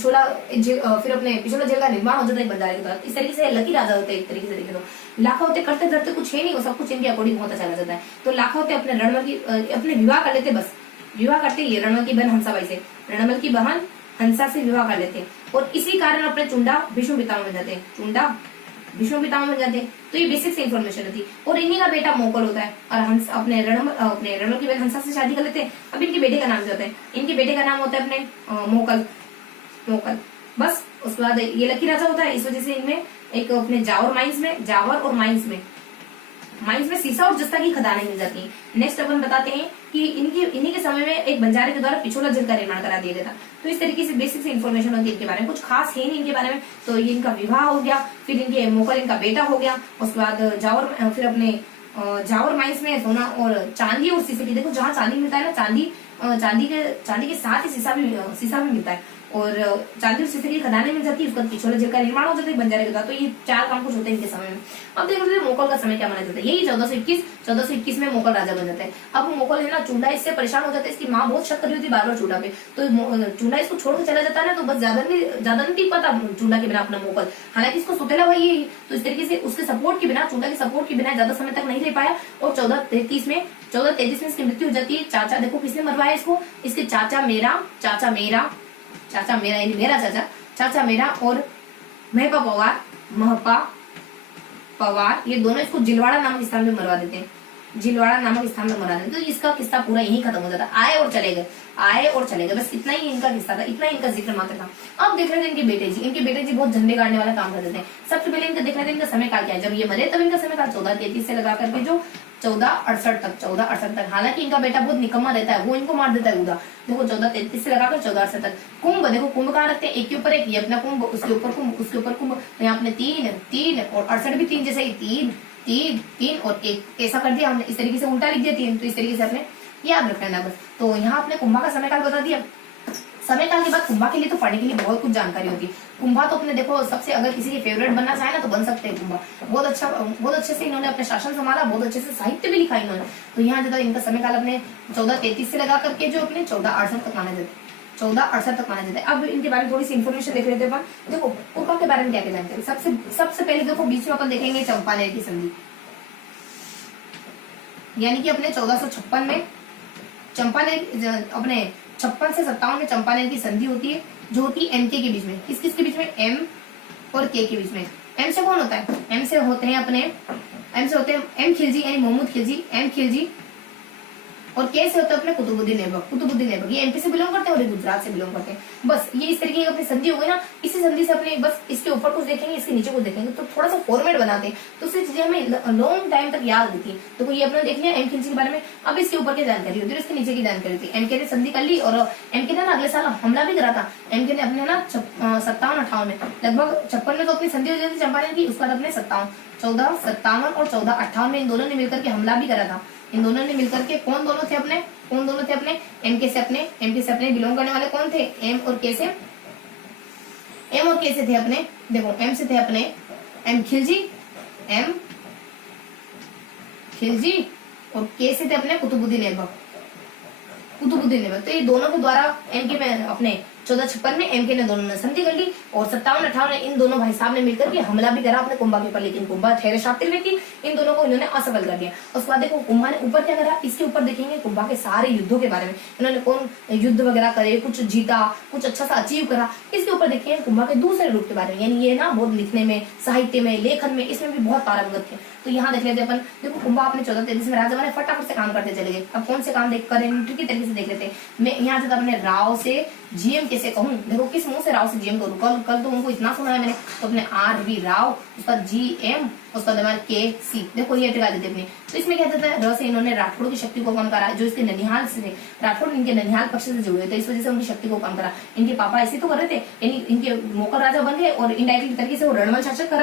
फिर अपने पिछोला जेल का निर्माण हो जाता है बंजारे के द्वारा। इस तरीके से लकी राजा होते हैं एक तरीके से देखे तो। लाखा होते करते धरते कुछ है नहीं, वो सब कुछ इनके अकॉर्डिंग बहुत अच्छा जाता है। तो लाखा होते अपने रणमल की अपने विवाह कर लेते, बस विवाह करते ये रणमल की बहन हंसाबाई से, रणमल की बहन हंसा से विवाह कर लेते और इसी कारण अपने चुंडा भीष्म पितामह बन जाते हैं, चुंडा भीष्म पितामह बन जाते हैं। तो ये बेसिक से इन्फॉर्मेशन होती है। और इन्हीं का बेटा मोकल होता है और हंस अपने रणमल की बहन हंसा से शादी कर लेते हैं। अब इनके बेटे का नाम जो होता है, इनके बेटे का नाम होता है अपने मोकल बस। उसके बाद ये लकी राजा होता है, इस वजह से इनमें एक अपने जावर और माइंस में सीसा और जस्ता की खदानें मिल जाती हैं। नेक्स्ट अपन बताते हैं कि इन्हीं के समय में एक बंजारे के द्वारा पिछोला जेल का निर्माण करा दिया गया था। तो इस तरीके से बेसिक से इन्फॉर्मेशन होती है इनके बारे में, कुछ खास है नहीं इनके बारे में। तो ये इनका विवाह हो गया, फिर इनके मोकल इनका बेटा हो गया। उसके बाद फिर अपने जावर माइंस में सोना और चांदी और शीशे की, देखो जहाँ चांदी मिलता है ना, चांदी के साथ ही शीशा भी मिलता है और चांदी और शीशे की खदानें मिल जाती है। उसका पिछोला जेल का निर्माण हो जाता है बंजारे के द्वारा। तो ये 4 काम कुछ होते हैं इनके समय में। अब देख लेते हैं मोकल का समय क्या माना जाता है, यही 1421 में मोकल राजा बन जाता है। अब मोकल है ना चुंडा इससे परेशान हो जाता है, इसकी माँ बहुत शक कर रही होती है बार-बार चुंडा पे, तो चुंडा इसको छोड़कर चला जाता है ना, तो बस ज्यादा नहीं टिक पाता चुंडा के बिना अपना मोकल। हालांकि इसको सुतेला भाई है, तो इस तरीके से उसके सपोर्ट के बिना, चुंडा के सपोर्ट के बिना ज्यादा समय तक नहीं रह पाया। और 1433 में इसकी मृत्यु हो जाती है। चाचा देखो किसने मरवाया इसको, इसके चाचा मेरा यानी मेरा चाचा मेरा और महपा पवार, ये दोनों इसको जिलवाड़ा नामक स्थान में मरवा देते हैं। तो इसका किस्सा पूरा यहीं खत्म हो जाता है। आए और चले गए, बस इतना ही इनका किस्सा था, इतना इनका जिक्र मात्र था। अब देख रहे थे इनके बेटे जी बहुत झंडे गाड़ने वाला काम करते थे। सबसे पहले इनका देख रहे थे इनका समय काल क्या है, जब ये मरे तब इनका समय काल 1433 से लगा करके जो 1468 तक। हालांकि इनका बेटा बहुत निकम्मा रहता है, वो इनको मार देता है उदा। देखो 1433 से लगाकर 1468 तक। कुंभ देखो, कुंभ कहाँ रखते हैं, एक के ऊपर एक, ये अपना कुंभ, उसके ऊपर कुंभ, तो यहाँ अपने 3 और 68 भी 3 जैसे ही 3 और 1 ऐसा कर दिया हमने, इस तरीके से उल्टा लिख दिया 3। तो इस तरीके से अपने याद रखना है बस। तो यहाँ अपने कुंभा का समय काल बता दिया। समय काल के बाद कुंभा के लिए तो पढ़ने के लिए बहुत कुछ जानकारी होती है। कुंभा तो अपने देखो सबसे, अगर किसी के फेवरेट बनना चाहे ना तो बन सकते हैं कुंभा। बहुत अच्छे से इन्होंने अपने शासन संभाला, बहुत अच्छे से साहित्य भी लिखा इन्होंने। तो यहाँ ज्यादा इनका समय काल अपने 1433 से लगा करके जो अपने 1468 तक माना जाता है। अब इनके बारे में थोड़ी सी इन्फॉर्मेशन देख लेते हैं। देखो कुंभा के बारे में क्या क्या जानते हैं। सबसे पहले देखो बीच में अपन देखेंगे चंपानेर की संधि, यानी कि अपने 1456 में चंपानेर, अपने 56 से 57 में चंपानेर की संधि होती है, जो होती है MK के बीच में। किसके बीच में, M और K के बीच में। M से कौन होता है, M से होते हैं M खिलजी यानी मोहम्मद खिलजी, M खिलजी और के से होता है अपने कुतुबुद्दीन ऐबक। कुतुबुद्दीन ऐबक ये एमपी से बिलोंग करते हैं और ये गुजरात से बिलोंग करते हैं। बस ये इस तरीके की अपनी संधि हो गई ना, इसी संधि से अपने बस इसके ऊपर कुछ देखेंगे, इसके नीचे कुछ देखेंगे, तो थोड़ा सा फॉर्मेट बनाते हैं, तो उससे चीजें हमें लॉन्ग टाइम तक याद रहती है। तो ये अपने देख लिया एम खिलजी के बारे में। अब इसके ऊपर की जानकारी होती है, इसके नीचे की जानकारी होती है। एम के ने संधि कर ली और एम के ने ना अगले साल हमला भी करा था। एम के ने अपने ना 57-58 में, लगभग 56 में तो अपनी संधि हो जाती थी चंपारण की, उसके बाद अपने 1457 और 1458 में इन दोनों ने मिलकर के हमला भी करा था। इन दोनों ने मिलकर के कौन दोनों थे अपने एमके से अपने बिलोंग करने वाले कौन थे, एम और के से थे अपने, देखो एम से थे अपने एम खिलजी और के से थे अपने कुतुबुद्दीन ऐबक। तो ये दोनों के द्वारा एमके में अपने 1456 में एमके ने दोनों ने संधि कर ली और 57-58 में इन दोनों भाई साहब ने मिलकर के हमला भी करा अपने कुंभा के ऊपर, लेकिन कुंभा ठहरे शातिर व्यक्ति, इन दोनों को इन्होंने असफल कर दिया। उसके बाद देखो कुंभा ने ऊपर क्या करा, इसके ऊपर देखेंगे कुंभा के सारे युद्धों के बारे में, इन्होंने कौन युद्ध वगैरह करे, कुछ जीता, कुछ अच्छा सा अचीव करा। इसके ऊपर देखेंगे कुंभा के दूसरे रूप के बारे में, यानी ये ना बहुत लिखने में, साहित्य में, लेखन में, इसमें भी बहुत पारंगत थे। तो यहाँ देख लेते अपन, देखो कुंभा अपने 1433 में राजा बने, फटाफट से काम करते चले गए। अब कौन से काम देख कर ट्रिकी तरीके से देख लेते हैं। मैं यहाँ से अपने राव से जीएम कैसे कहूँ, देखो किस मुंह से राव से जीएम करूँ, कल तो उनको इतना सुना है मैंने, तो अपने RV राव, उसका GM, उसका दबान KC, देखो ये टिका देते अपने। तो इसमें क्या कहता है, र से इन्होंने राठौड़ की शक्ति को कम करा, जो इसके ननिहाल से थे, राठौड़ इनके ननिहाल पक्ष से जुड़े थे, इस वजह से उनकी शक्ति को कम करा। इनके पापा ऐसे तो कर रहे थे, यानी इनके मोकर राजा बन गए और इनडायरेक्टली तरीके से वो रणबल शासन कर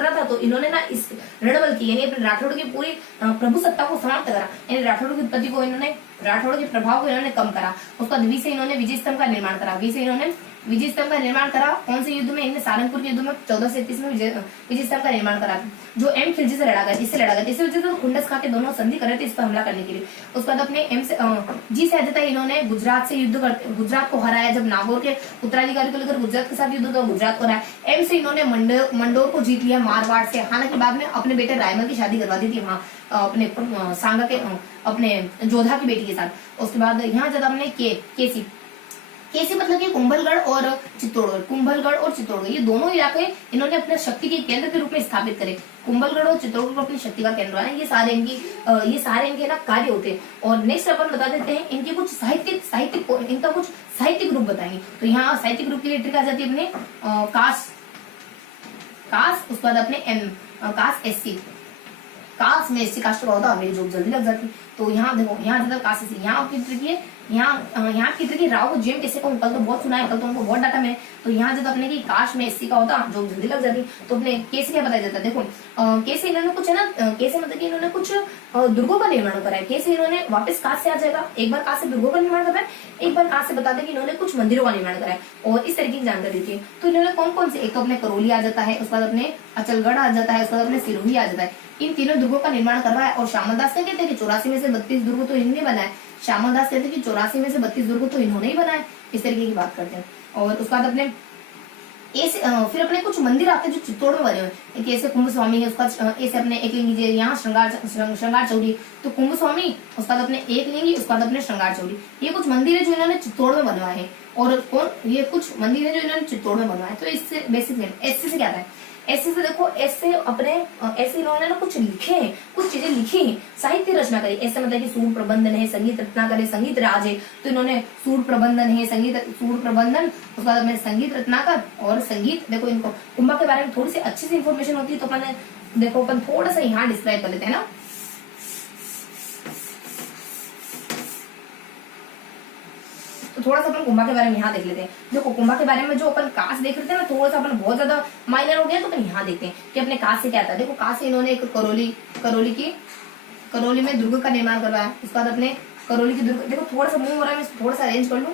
रहा था। तो इन्होंने ना इस रणबल की, यानी अपने राठौड़ की पूरी प्रभु सत्ता को समाप्त करा, यानी राठौड़ की उत्पत्ति को इन्होंने, राठौड़ के प्रभाव को इन्होंने कम करा। उसका वी से इन्होंने विजय स्तंभ का निर्माण करा, कौन से युद्ध में, इन्होंने सारंगपुर के युद्ध में 1431 में विजय स्तंभ का निर्माण करा, जो एम खिलजी से लड़ा गया, जिससे वजह से खुंडस खा के दोनों संधि कर रहे थे इस पर हमला करने के लिए। उसके बाद अपने जी से आ जाता है, इन्होंने गुजरात से युद्ध करते, गुजरात को हराया, जब नागौर के उत्तराधिकारी को लेकर गुजरात के साथ युद्ध हुआ, गुजरात को हराया। एम से इन्होंने मंडोर को जीत लिया मारवाड़ से, हालांकि बाद में अपने बेटे रायमल की शादी करवा दी थी वहां अपने सांगा के अपने जोधा की बेटी के साथ। उसके बाद यहाँ ज्यादा हमने केसी मतलब कि कुंभलगढ़ और चित्तौड़गढ़, ये दोनों इलाके इन्होंने अपने शक्ति के केंद्र के रूप में स्थापित करे। कुंभलगढ़ और चित्तौड़गढ़ को अपनी शक्ति का केंद्र है, ये सारे इनके ना कार्य होते हैं। और नेक्स्ट अपन बता देते हैं इनके कुछ इनका कुछ साहित्यिक रूप बताएंगे। तो यहाँ साहित्यिक रूप की लिए ट्रिक आ जाती है अपने कास, उसके बाद अपने कास में SC कास्ट का होता, मेरी जॉब जल्दी लग जाती। तो यहाँ देखो, यहाँ ज्यादा कास SC, यहाँ की ट्रिक है, यहाँ की ट्रिक राव को GM कैसे कहूँ, कल तो बहुत सुना है, कल तो उनको बहुत डाटा में। तो यहाँ जब अपने की काश में SC का होता, जॉब जल्दी लग जाती। तो अपने कैसे क्या बताया जाता है, देखो कैसे इन्होंने कुछ है ना, कैसे मतलब कि इन्होंने कुछ दुर्गों का निर्माण करा है। कैसे इन्होंने वापस काश से आ जाएगा, एक बार काश से दुर्गों का निर्माण करा है, एक बार काश से बता दें कि इन्होंने कुछ मंदिरों का निर्माण करा है, और इस तरीके की जानकारी दी है। तो इन्होंने कौन से, एक तो अपने करौली आ जाता है, उसके बाद अपने अचलगढ़ आ जाता है, उसके बाद अपने सिरोही आ जाता है। इन तीनों दुर्गों का निर्माण करवाया। और श्यामल दास क्या कहते हैं कि 84 में से 32 दुर्ग तो इन्होंने बनाए। श्यामल दास कहते हैं कि 84 में से 32 दुर्ग तो इन्होंने ही बनाए। इस तरीके की बात करते हैं। और उसके बाद अपने फिर अपने कुछ मंदिर आते हैं जो चित्तौड़ में बने हुए, ऐसे कुंभ स्वामी है, उसका ऐसे अपने एक लिंगी, यहाँ श्रृंगार चौरी, तो कुंभ स्वामी, उसका अपने एक लिंगी, उसका अपने श्रृंगार चौरी, ये कुछ मंदिर है जो इन्होंने चित्तौड़ में बनवाए हैं। और ये कुछ मंदिर है जो इन्होंने चित्तौड़ में बनवाए। तो इससे बेसिक SC से क्या आता है, ऐसे से देखो, ऐसे अपने ऐसे इन्होंने ना कुछ लिखे हैं, कुछ चीजें लिखी हैं, साहित्य रचना करी। ऐसे मतलब कि सूर प्रबंधन है, संगीत रत्नाकर है, संगीत राज है, तो इन्होंने सूर प्रबंधन, उसके बाद अपने संगीत रत्नाकर और संगीत। देखो इनको कुंभा के बारे में थोड़ी सी अच्छी सी इन्फॉर्मेशन होती है, तो अपन देखो अपन थोड़ा सा यहाँ डिस्क्राइब कर लेते हैं ना। तो थोड़ा सा अपन कुंभा के बारे में यहाँ देख लेते हैं। देखो कुंभा के बारे में जो अपन काश देख लेते हैं ना, थोड़ा सा अपन बहुत ज्यादा माइनर हो गया, तो अपन यहाँ देखते हैं कि अपने काश से क्या आता है। देखो काश से इन्होंने एक करौली में दुर्ग का निर्माण करवाया। उसके बाद अपने करौली की दुर्ग, देखो थोड़ा सा मुंह हो रहा है, मैं थोड़ा सा अरेंज कर लूं।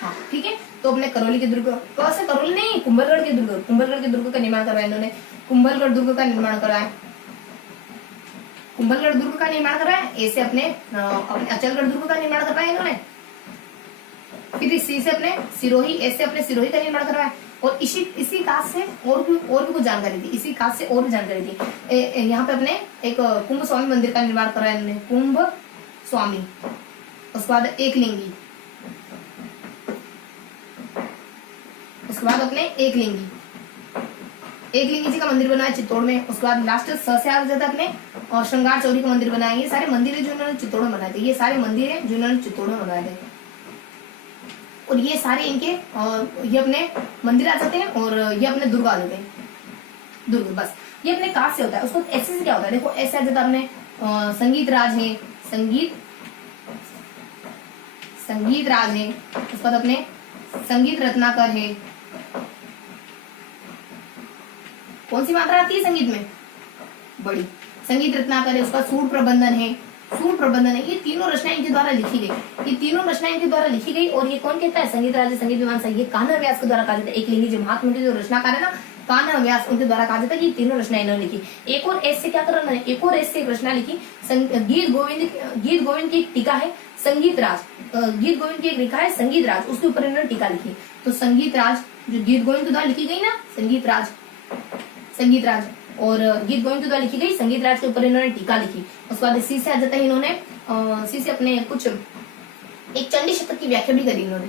हाँ ठीक है। तो अपने करौली के दुर्ग, कैसे करौली नहीं, कुंभलगढ़ के दुर्ग का निर्माण करवाया इन्होंने। कुंभलगढ़ दुर्ग का निर्माण करवाया, ऐसे अपने अचलगढ़ दुर्ग का निर्माण करवाया इन्होंने। फिर इसी से अपने सिरोही, ऐसे अपने सिरोही का निर्माण करवाया। और इसी काज से और भी कुछ जानकारी दी, यहाँ पे अपने एक कुंभ स्वामी मंदिर का निर्माण कराया इन्होंने, कुंभ स्वामी। उसके बाद एक लिंगी, एकलिंगी जी का मंदिर बनाया चित्तौड़ में। उसके बाद लास्ट स से आ जाता अपने और श्रृंगार चौरी का मंदिर बनाया। ये सारे मंदिर है जो इन्होंने चित्तौड़ में बनाए थे, ये सारे मंदिर है जो इन्होंने चित्तौड़ में बनाए थे। और ये सारे इनके ये अपने मंदिर आ जाते हैं और ये अपने दुर्ग आ जाते हैं, दुर्ग। बस ये अपने कास्ट से होता है। उसको ऐसे से क्या होता है, देखो ऐसे आ जाता है अपने संगीत राज है, संगीत राज है। उसके बाद अपने संगीत रत्नाकर है। कौन सी मात्रा आती है संगीत में, बड़ी। संगीत रत्नाकर है। उसका सूर प्रबंधन है, सूर प्रबंधन है। ये तीनों रचनाएं इनके द्वारा लिखी गई, ये तीनों रचनाएं इनके द्वारा लिखी गई। और ये कौन कहता है, संगीत राज संगीत मीमांसा, ये कान्हा व्यास के द्वारा कहा जाता है। एकलिंगी जी महात्मा के जो रचनाकार है ना, कान्हा व्यास, उनके द्वारा कहा जाता है। ये तीनों रचनाएं इन्होंने लिखी। एक और ऐसे क्या कर रहा है, एक और ऐसे रचना लिखी, गीत गोविंद की एक टीका है संगीत राज, गीत गोविंद की एक लिखा है संगीत राज, उसके ऊपर इन्होंने टीका लिखी। तो संगीत राज जो गीत गोविंद के द्वारा लिखी गई ना, संगीत राज और गीत गोविंद के द्वारा लिखी गई संगीत राज के ऊपर इन्होंने टीका लिखी। उसके बाद सी से आ जाता है, इन्होंने सी से अपने कुछ एक चंडी शतक की व्याख्या भी करी इन्होंने,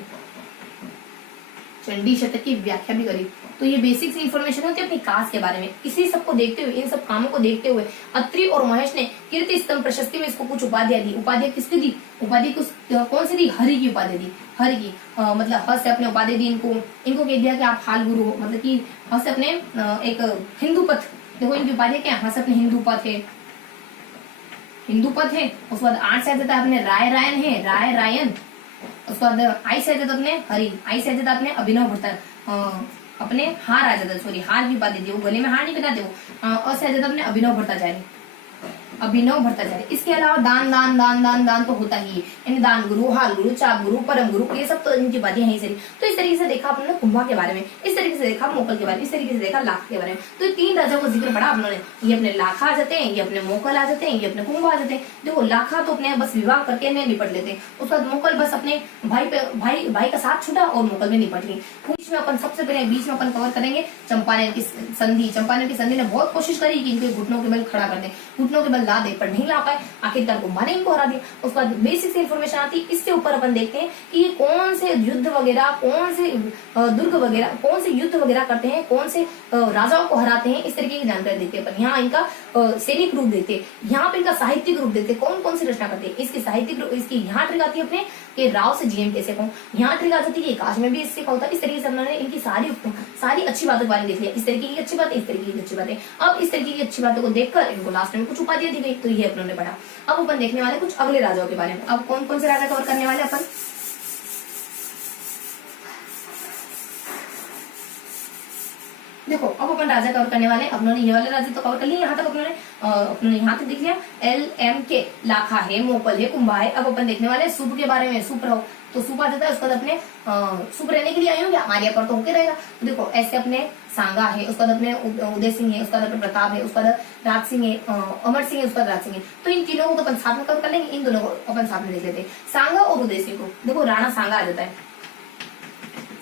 चंडी शतक की व्याख्या भी करी। तो ये बेसिक इन्फॉर्मेशन होती है अपनी कास्ट के बारे में। इसी सबको देखते हुए, इन सब कामों को देखते हुए अत्रि और महेश ने कीर्ति स्तंभ प्रशस्ति में इसको कुछ उपाधियां दी। उपाधियां किसकी दी, उपाधि कौन सी दी, हरि की उपाधि दी। हरि की मतलब ह से अपने उपाधि दी इनको कह दिया कि आप हाल गुरु हो, मतलब कि ह से अपने एक हिंदू पथ, देखो इनकी उपाधि क्या है, ह से अपने हिंदू पथ है, उसके बाद 8 से आ जाता है अपने रायन है, रायन। उसके बाद आई से आ जाता अपने हरि, आई से आ जाता अपने अभिनव भट्टाचार्य, अपने हार आ जाता, सॉरी हार की उपाधि दी, वो गले में हार नहीं पहनाते वो। से आ जाता अपने अभिनव भट्टाचार्य। इसके अलावा दान दान दान दान दान तो होता ही है, यानी दान गुरु, हाल गुरु, चाप गुरु, परम गुरु, ये सब तो इनकी बातें हैं सही। तो इस तरीके से देखा आपने कुंभा के बारे में, इस तरीके से देखा मोकल के बारे में, इस तरीके से देखा लाखा के बारे में। तो 3 राजाओं का जिक्र पढ़ा आप लोगों ने। ये अपने लाखा आ जाते हैं, ये अपने मोकल आ जाते हैं, ये अपने कुंभा आ जाते हैं। देखो लाखा तो अपने बस विवाह करके निपट लेते हैं, उसके बाद मोकल बस अपने भाई का साथ छूटा और मोकल में निपट ली। बीच में अपन सबसे पहले बीच में अपन कवर करेंगे चंपारण की संधि। चंपारण की संधि ने बहुत कोशिश करी कि इनके घुटनों के बल खड़ा कर दे, घुटनों के बल ला दे, पर नहीं ला पाए। आखिरकार कुंभा ने इनको हरा दिया। उसके बाद बेसिक से इन्फॉर्मेशन आती है। इसके ऊपर अपन देखते हैं कि ये कौन से युद्ध वगैरह, कौन से दुर्ग वगैरह, कौन से युद्ध वगैरह करते हैं, कौन से राजाओं को हराते हैं, इस तरीके की जानकारी देते हैं। यहाँ इनका सैनिक रूप देते हैं, यहाँ पे इनका साहित्यिक रूप देते हैं, कौन सी रचना करते हैं। इसकी साहित्यिक रूप, इसकी यहाँ ट्रिक आती है अपने कि राव से जीएम कैसे कहूँ, यहाँ ट्रिक आ जाती है काश में भी इससे क्या होता है। इस तरीके से हमने इनकी सारी अच्छी बातों के बारे में देख लिया। इस तरीके की अच्छी बात है, इस तरीके की अच्छी बात है। अब इस तरीके की अच्छी बातों को देखकर इनको लास्ट में कुछ उपाधियां दी गई, तो ये अपनों ने पढ़ा। अब अपन देखने वाले कुछ अगले राजाओं के बारे में। अब कौन कौन से राजा कवर करने वाले अपन, देखो अब अपन राजा कवर करने वाले। अपनों ने ये वाले राजा तो कवर कर लिए, यहाँ तक अपनों यहाँ तक देख लिया। LMK लाखा है, मोकल है, कुंभा है। अब अपन देखने वाले सुप के बारे में। सुप रहो तो सुप आ जाता है, उसके बाद अपने सुप रहने के लिए आई होंगे हमारे यहाँ पर तो होके रहेगा। तो देखो ऐसे अपने सांगा है, उसके बाद अपने उदय सिंह है, उसके बाद अपने प्रताप है, उसके बाद राज सिंह है, अमर सिंह है, उसके बाद राज सिंह है। तो इन तीनों को तो अपन साथ में कवर कर लेंगे, इन दोनों को अपन साथ में देख लेते हैं। सांगा और उदय सिंह को देखो, राणा सांगा आ जाता है।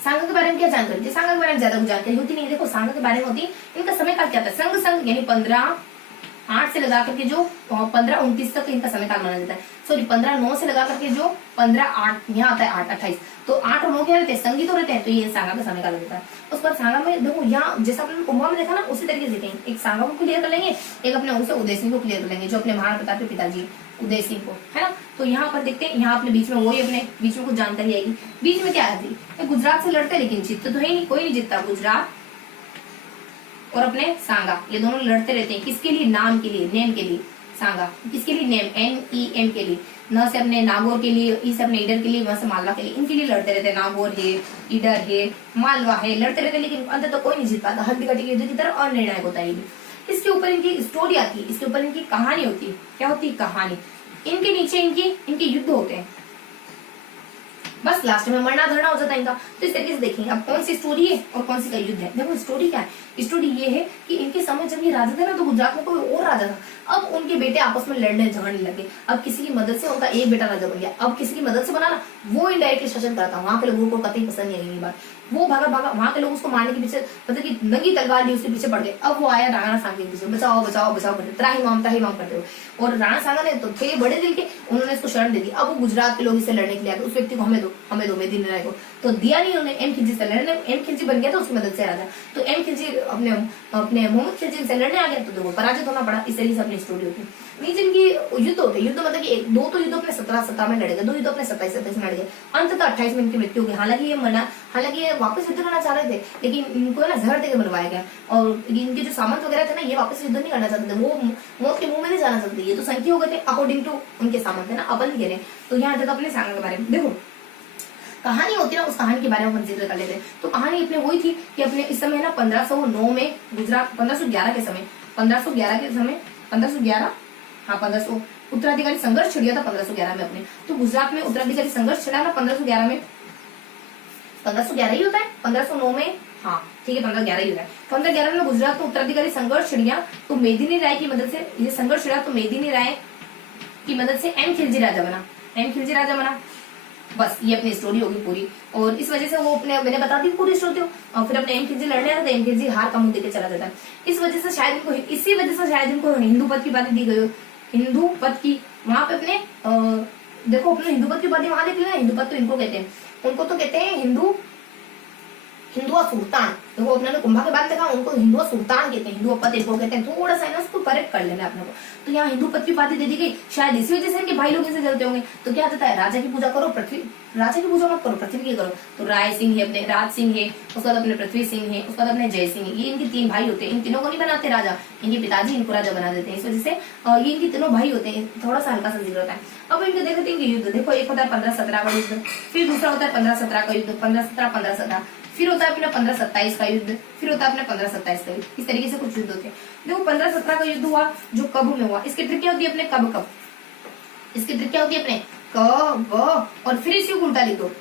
सांगा के बारे में क्या जानकारी, सांगा के बारे में ज्यादा कुछ जानकारी होती नहीं। देखो सांगा के बारे में होती इनका समय काल क्या था, संग यानी 15/8 से लगा करके जो 15/29 तक इनका समय काल माना जाता है। सॉरी 15/9 से लगा करके जो 15/8 यहाँ आता है 8/28, तो 8 और 9 क्या रहते हैं, संगीत तो रहते हैं। तो ये सांगा का समय काल होता है। उस पर सांगा में देखो यहाँ जैसा अपने कुंभा में देखा ना, उसी तरीके से देखेंगे। एक सांगा को क्लियर कर लेंगे, एक अपने उनसे उदय सिंह को क्लियर कर लेंगे, जो अपने महाराणा प्रताप के पिताजी उदय सिंह को, है ना। तो यहाँ पर देखते हैं, यहाँ अपने बीच में वही अपने बीच में कुछ जानकारी आएगी। बीच में क्या आती है, गुजरात से लड़ते लेकिन जीतते तो है नहीं, कोई नहीं जीतता। गुजरात और अपने सांगा ये दोनों लड़ते रहते हैं, किसके लिए, नाम के लिए, नेम के लिए। सांगा किसके लिए, नेम NEM के लिए। न से अपने नागौर के लिए, ई से अपने ईडर के लिए, वहां से मालवा के लिए, इनके लिए लड़ते रहते हैं। नागौर है, ईडर है, मालवा है, लड़ते रहते हैं, लेकिन अंत तो कोई नहीं जीत पाता। हल्दी कटी युद्ध की तरह अनिर्णायक होता है ये भी। इसके ऊपर इनकी स्टोरी आती है, इसके ऊपर इनकी कहानी होती है। क्या होती है, कहानी। इनके नीचे इनके युद्ध होते हैं, बस लास्ट में मरना धरना हो जाता है इनका। तो इस तरीके से देखेंगे अब कौन सी स्टोरी है और कौन सी का युद्ध है। देखो स्टोरी क्या है, स्टोरी ये है कि इनके समय जब ये राजा थे ना, तो गुजरात में कोई और राजा था। अब उनके बेटे आपस में लड़ने झगड़ने लगे। अब किसी की मदद से उनका एक बेटा राजा बन गया। अब किसी की मदद से बना ना, वो इनडायरेक्टली शासन करता। वहां के लोगों को कतई पसंद नहीं आई बात। वो भागा वहां के लोग उसको मारने के पीछे, मतलब कि नंगी तलवार ली उसके पीछे पड़ गए। अब वो आया राणा सांगा के पीछे, बचाओ बचाओ बचाओ करते, त्राही माम करते हुए। और राणा सांगा ने तो थे बड़े दिल के, उन्होंने इसको शरण दे दी। अब वो गुजरात के लोग इससे लड़ने के लिए आए, उस व्यक्ति को हमें दो। हमें दो, मेदिनी राय को। तो दिया नहीं उन्होंने, एम खिलजी से लड़ने, एम खिलजी बन गया था उसकी मदद से राजा। तो एम खिलजी अपने अपने मोहम्मद खिलजी से लड़ने आ गया तो देखो पराजित होना पड़ा। इस तरीके से अपनी स्टोरी होती है। मीन्स इनकी युद्ध होते, युद्ध मतलब कि दो तो युद्ध अपने 1717 में लड़े गए, दो युद्ध अपने 2727 में लड़ गए, अंततः 28 में इनकी मृत्यु हो गई। हालांकि ये वापस युद्ध करना चाह रहे थे, लेकिन इनको ना जहर देकर मरवाया गया। और इनके जो सामंत वगैरह थे ना, ये वापस युद्ध नहीं करना चाहते थे, वो मौत के मुंह में नहीं जाना चाहते। ये तो संख्या हो गए थे अकॉर्डिंग टू उनके सामंत है ना, अपन नहीं कह रहे। तो यहाँ तक अपने सांगा के बारे में देखो, कहानी होती है ना, उस कहानी के बारे में अपन जिक्र कर लेते हैं। तो कहानी अपने वही थी कि अपने इस समय ना 1509 में गुजरात, 1511 के समय, 1511 हाँ 1500 उत्तराधिकारी संघर्ष छिड़ गया था 1511 में अपने। तो गुजरात में उत्तराधिकारी संघर्ष छिड़ा ना 1511 में, 1511 ही होता है, 1509 में, हाँ ठीक है 1511 ही होता है। 1511 में गुजरात में उत्तराधिकारी संघर्ष छिड़ गया, तो मेदिनी राय की मदद से ये संघर्ष छिड़ा, तो मेदिनी राय की मदद से एम खिलजी राजा बना, एम खिलजी राजा बना। बस ये अपनी स्टोरी होगी पूरी। और इस वजह से वो अपने, मैंने बता दी पूरी स्टोरी। और फिर अपने एम खिलजी लड़ने आता है, एम खिलजी हार का मुंह देके चला जाता है। इस वजह से शायद इनको, इसी वजह से शायद इनको हिंदू पद की उपाधि दी गई, हिंदू पद की। वहां पे अपने देखो अपने हिंदू पद की उपाधि वहां देखी ना, हिंदू पद तो इनको कहते हैं, उनको तो कहते हैं हिंदुआ सुल्तान। देखो अपने कुंभा के बाद देखा, उनको हिंदुआ सुल्तान कहते हैं, हिंदुआ पद इनको कहते हैं। थोड़ा सा ना उसको करेक्ट कर लेना अपने को। तो यहाँ हिंदू पद की उपाधि दे दी गई, शायद इसी वजह से इनके भाई लोग इनसे जलते होंगे। तो क्या कहता है, राजा की पूजा करो, पृथ्वी, राजा की पूजा मत करो, पृथ्वी की करो। तो राय सिंह है अपने, राज सिंह है, उसके बाद अपने पृथ्वी सिंह है, उसके बाद अपने जय सिंह है। ये इनके 3 भाई होते हैं। इन तीनों को नहीं बनाते राजा, इनके पिताजी इनको राजा बना देते हैं। इस वजह से ये इनके तीनों भाई होते हैं। थोड़ा सा हल्का सा जिक्र होता है। अब इनके देखते हैं युद्ध, देखो एक होता है 1517 का युद्ध, फिर दूसरा होता है 1517 का युद्ध, 1517 1517, फिर होता है अपना 1527 का युद्ध, फिर होता है अपना 1527 का युद्ध। इस तरीके से कुछ युद्ध होते हैं। देखो 1517 का युद्ध हुआ जो कब में हुआ, इसकी ट्रिक क्या होती है अपने कब, इसकी ट्रिक क्या होती है अपने क और फिर इसी को उल्टा लिख दो।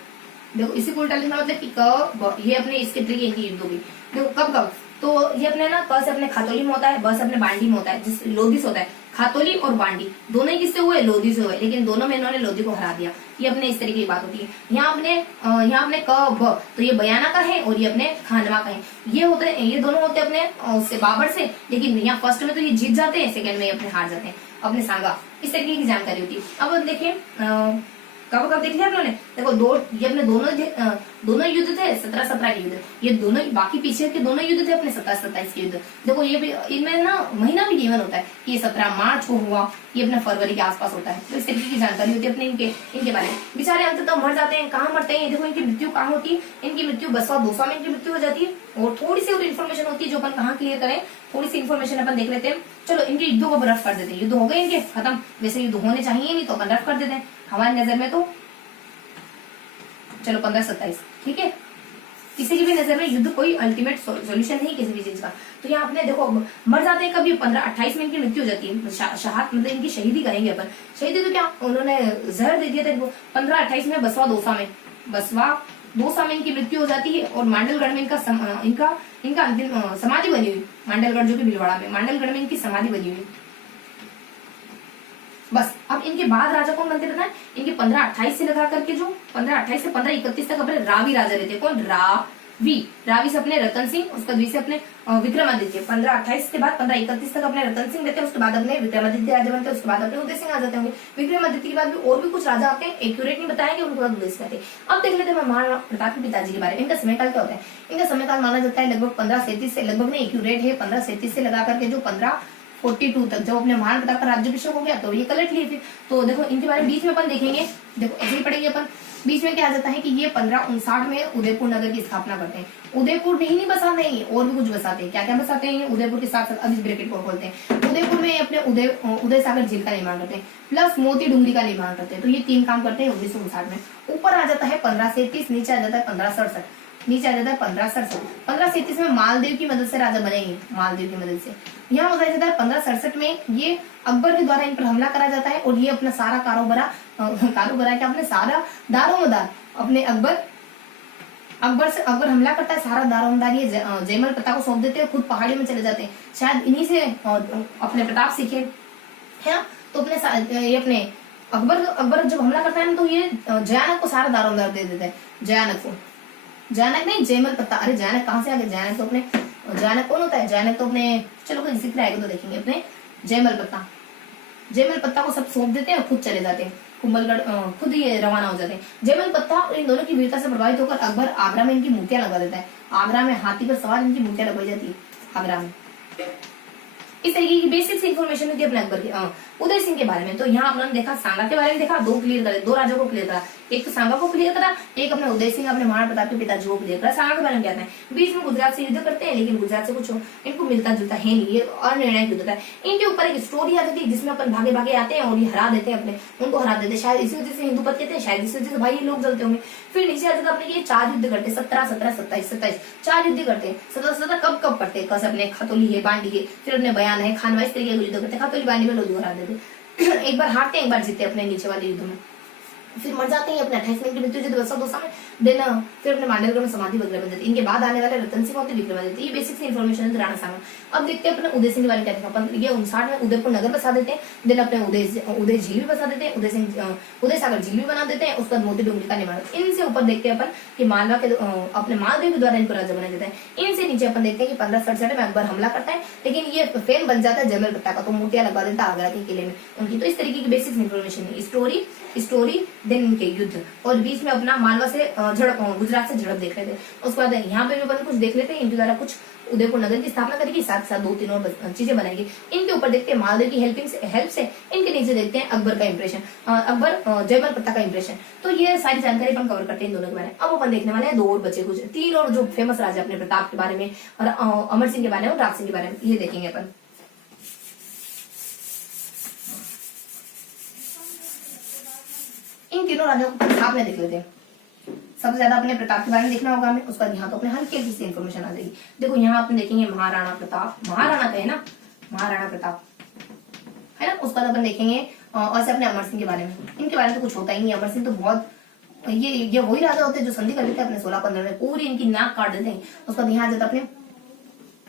देखो इसी को उल्टा लिखना मतलब कि क, ये अपने इसकी ट्रिक है इनकी युद्ध होगी। देखो कब, तो ये अपने ना क से अपने खातोली में होता है, ब से अपने बांडी में होता है, जिस लोधी से होता है। खातोली और बांडी दोनों ही किससे हुए, लोधी से हुए, लेकिन दोनों में इन्होंने लोधी को हरा दिया। ये अपने इस तरीके की बात होती है। यहाँ अपने क ब, तो ये बयाना का है और ये अपने खानवा का है। ये होते हैं, ये दोनों होते हैं अपने उससे बाबर से, लेकिन यहाँ फर्स्ट में तो ये जीत जाते हैं, सेकंड में ये अपने हार जाते हैं, अपने सांगा। इस तरीके की जानकारी होती है। अब देखिए कब देख लिया आप लोगों ने, देखो ये अपने दोनों युद्ध थे 1717 के युद्ध, ये दोनों, बाकी पीछे के दोनों युद्ध थे अपने 1727 के युद्ध। देखो ये भी, इनमें ना महीना भी गिवन होता है कि ये 17 मार्च को हुआ, ये अपना फरवरी के आसपास होता है। तो इस तरीके की जानकारी होती है अपने इनके बारे में। बेचारे अंततः मर जाते हैं। कहाँ मरते हैं, देखो इनकी मृत्यु कहाँ होती है, इनकी मृत्यु बसवा दौसा में इनकी मृत्यु हो जाती है। और थोड़ी सी और इन्फॉर्मेशन होती है जो अपन कहाँ क्लियर करें, थोड़ी सी इन्फॉर्मेशन अपन देख लेते हैं। चलो इनके युद्धों को रफ कर देते हैं। युद्ध हो गए इनके खत्म, वैसे युद्ध होने चाहिए नहीं तो अपन रफ कर देते हैं हमारी नजर में। तो चलो 1527 ठीक है। किसी की भी नजर में युद्ध कोई अल्टीमेट सॉल्यूशन नहीं किसी भी चीज का। तो यहाँ आपने देखो मर जाते हैं कभी 1528 में इनकी मृत्यु हो जाती है। शहादत मतलब इनकी शहीदी करेंगे अपन। शहीदी तो क्या, उन्होंने जहर दे दिया था इनको। 1528 में बसवा दोसा में इनकी मृत्यु हो जाती है। और मांडलगढ़ में इनका अंतिम समाधि बनी हुई। मांडलगढ़ जो कि भीलवाड़ा में, मांडलगढ़ में इनकी समाधि बनी हुई। बस अब इनके बाद राजा कौन बनते रहना है, इनके 1528 से लगा करके जो 1528 से 1531 तक अपने रावी राजा रहते हैं। कौन, रावी से अपने रतन सिंह, उसका द्वि से अपने विक्रमादित्य। 1528 के बाद 1531 तक अपने रतन सिंह रहते हैं, उसके बाद अपने विक्रमादित्य राजा बनते हैं, उसके बाद अपने उदय सिंह आ जाते होंगे। विक्रमादित्य के बाद भी और भी कुछ राजा आते हैं, एक्यूरेट नहीं बताएंगे, उनके बाद उदय सिंह आते हैं। अब देख लेते हैं महाराणा प्रताप के पिताजी के बारे में। इनका समय काल क्या होता है, इनका समय काल माना जाता है लगभग 1537 से, लगभग नहीं एक्यूरेट है 1537 से लगा करके जो 1542 तक। जब अपने महाराणा प्रताप का राज्याभिषेक हो गया तो ये कलट लिए फिर। तो देखो इनके बारे में बीच में अपन देखेंगे, देखो ऐसे ही पढ़ेंगे अपन। बीच में क्या आ जाता है कि ये 1559 में उदयपुर नगर की स्थापना करते हैं। उदयपुर में ही नहीं बसाते हैं, और भी कुछ बसाते हैं। क्या क्या बसाते हैं, उदयपुर के साथ साथ अब इस ब्रैकेट को खोलते हैं। उदयपुर में अपने उदय सागर झील का निर्माण करते हैं, प्लस मोती डूंगरी का निर्माण करते हैं। तो ये 3 काम करते हैं 1959 में। ऊपर आ जाता है 1537, नीचे आ जाता है 1567, नीचे आ जाता है 1567। 1537 में मालदेव की मदद से राजा बनेंगे, मालदेव की मदद से। यहाँ बताया जाता है 1567 में ये अकबर के द्वारा इन पर हमला करा जाता है। और ये अपना सारा कारोबार क्या, अपने सारा दारोमदार अपने अकबर हमला करता है, सारा दारोमदार ये जयमल प्रताप को सौंप देते हैं, खुद पहाड़ी में चले जाते हैं। शायद इन्हीं से अपने प्रताप सीखे है ना। तो ये अपने अकबर जब हमला करता है ना, तो ये जयानक को सारा दारोमदार दे देता है। जयानक नहीं, जयमल प्रताप। अरे जयानक कहाँ से आ गए, जयानक तो अपने, जयानक कौन होता है, जयानक तो अपने, चलो कोई जिक्र आएगा तो देखेंगे। अपने जयमल पत्ता को सब सौंप देते हैं और खुद चले जाते हैं। कुंभलगढ़ खुद ही रवाना हो जाते हैं। जयमल पत्ता और इन दोनों की वीरता से प्रभावित होकर अकबर आगरा में इनकी मूर्तियां लगवा देता है। आगरा में हाथी पर सवार इनकी मूर्तियां लगवाई जाती है आगरा में। इस तरीके की बेसिक इन्फॉर्मेशन होती है अपने अकबर की। उदय सिंह के बारे में तो यहाँ अपने देखा, सांगा के बारे में देखा, दो क्लियर करे, दो राजाओं को क्लियर करा, एक तो सांगा को क्लियर करा, एक अपने उदय सिंह अपने महाराणा प्रताप के पिताजी को क्लियर करा। सांगा के बारे में क्या है, बीच में गुजरात से युद्ध करते हैं, लेकिन गुजरात से कुछ इनको मिलता जुलता है नहीं, ये अनिर्णायक युद्ध होता है। इनके ऊपर एक स्टोरी आती थी जिसमें अपन भागे भागे आते हैं और ये हरा देते हैं, अपने उनको हरा देते हैं। शायद इसी वजह से हिंदू पद कहते हैं, शायद इसी वजह से भाई लोग जलते होंगे। फिर नीचे आते अपने ये 4 युद्ध करते, 17, 17, 27, 27 4 युद्ध करते हैं। 17, 17 कब कब करते हैं, कैसे अपने खतौली है, बांडी है, फिर अपने बयान है, खानवा, इस तरीके के युद्ध करते हैं। खतौली बांडी में लोग हरा देते, एक बार हारते हैं, एक बार जीते अपने नीचे वाले युद्ध में, फिर मर जाते हैं अपने 28 मिनट की मृत्यु युद्ध वर्षा 2 में देना, फिर अपने मांडलगढ़ में समाधि वगैरह बन जाती है। इनके बाद आने वाले रतन सिंह होते, विक्रमादित्य, ये बेसिक इन्फॉर्मेशन है राणा सांगा। अब देखते हैं अपने उदय सिंह के बारे में क्या देखा। ये 59 में उदयपुर नगर बसा देते हैं, देन अपने उदय झील भी बसा देते हैं, उदय सागर झील भी बना देते हैं, उसके बाद मोती डोंगरी का निर्माण। इनसे ऊपर देखते हैं अपन कि मालवा के अपने मालदेव के द्वारा इनको राजा बना देता है। इनसे नीचे अपन देखते हैं कि 1567 में अकबर हमला करता है, लेकिन ये फेम बन जाता है जयमल पट्टा का, तो मूर्तियां लगवा देता है आगरा के किले में उनकी। तो इस तरीके की बेसिक इन्फॉर्मेशन है, स्टोरी देन इनके युद्ध, और बीच में अपना मालवा से गुजरात से झड़प देख रहे थे। उसके बाद यहाँ पे भी अपन कुछ देख लेते हैं, इनके द्वारा कुछ उदयपुर नगर की स्थापना करेगी, साथ साथ 2-3 और चीजें बनाएगी। इनके ऊपर देखते हैं मालदेव की हेल्प से, इनके नीचे देखते हैं अकबर का इंप्रेशन, अकबर जयमल पट्टा का इंप्रेशन। तो ये सारी जानकारी अपन कवर करते हैं इन दोनों के बारे में। अब अपन देखने वाले हैं 2 और बचे कुछ 3 और जो फेमस राजा अपने प्रताप के बारे में और अमर सिंह के बारे में और राज सिंह के बारे में, ये देखेंगे अपन। इन तीनों राजाओं को साथ में देख लेते हैं। सबसे ज्यादा अपने प्रताप के बारे में देखना होगा हमें, उसके बाद यहाँ तो अपने हल्की हल्की सी इन्फॉर्मेशन आ जाएगी। देखो यहाँ अपन देखेंगे महाराणा प्रताप, महाराणा का है ना, महाराणा प्रताप है ना। उसके बाद अपन देखेंगे और अपने अमर सिंह के बारे में। इनके बारे में तो कुछ होता ही नहीं, अमर सिंह तो बहुत ये वही राजा होते हैं जो संधि कर लेते हैं अपने 16-15 में, पूरी इनकी नाक काट देते हैं। उसके बाद यहाँ जाता अपने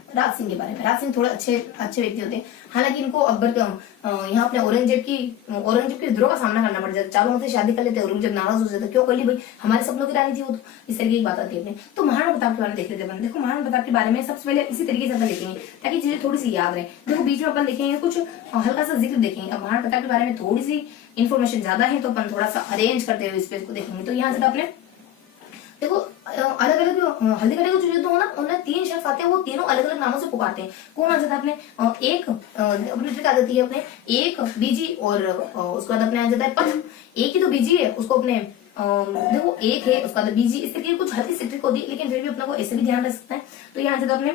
राज सिंह के बारे में। राज सिंह थोड़े अच्छे व्यक्ति होते हैं, हालांकि इनको अकबर यहाँ अपने औरंगजेब के विद्रोह का सामना करना पड़ जाता है। चारों से शादी कर लेते हैं, औरंगजेब नाराज हो जाता है, क्यों कर ली भाई, हमारे सपनों की रानी थी वो, तो इस तरीके की बात आती है। तो महाराणा प्रताप के बारे में देख लेते हैं। देखो महाराणा प्रताप के बारे में सबसे पहले इसी तरीके से अपन देखेंगे ताकि चीजें थोड़ी सी याद रहे। देखो बीच में अपन देखेंगे कुछ हल्का सा जिक्र देखेंगे। अब महाराणा प्रताप के बारे में थोड़ी सी इन्फॉर्मेशन ज्यादा है, तो अपन थोड़ा सा अरेंज करते हुए इस पेज को देखेंगे। तो यहाँ से अपने देखो अलग अलग हल्दीघाटी का जो युद्ध हो ना, उनमें 3 शख्स आते हैं, वो तीनों अलग अलग नामों से पुकारते हैं। कौन आ जाता है अपने एक अपनी ट्रिक आ जाती है अपने एक बीजी, और उसके बाद अपने आ जाता है पथ। एक ही तो बीजी है, उसको अपने देखो एक है, उसका बीजी, इस तरीके कुछ हल्की सी ट्रिक होती है, लेकिन फिर भी अपना को ऐसे भी ध्यान रख सकता है। तो यहाँ जाता अपने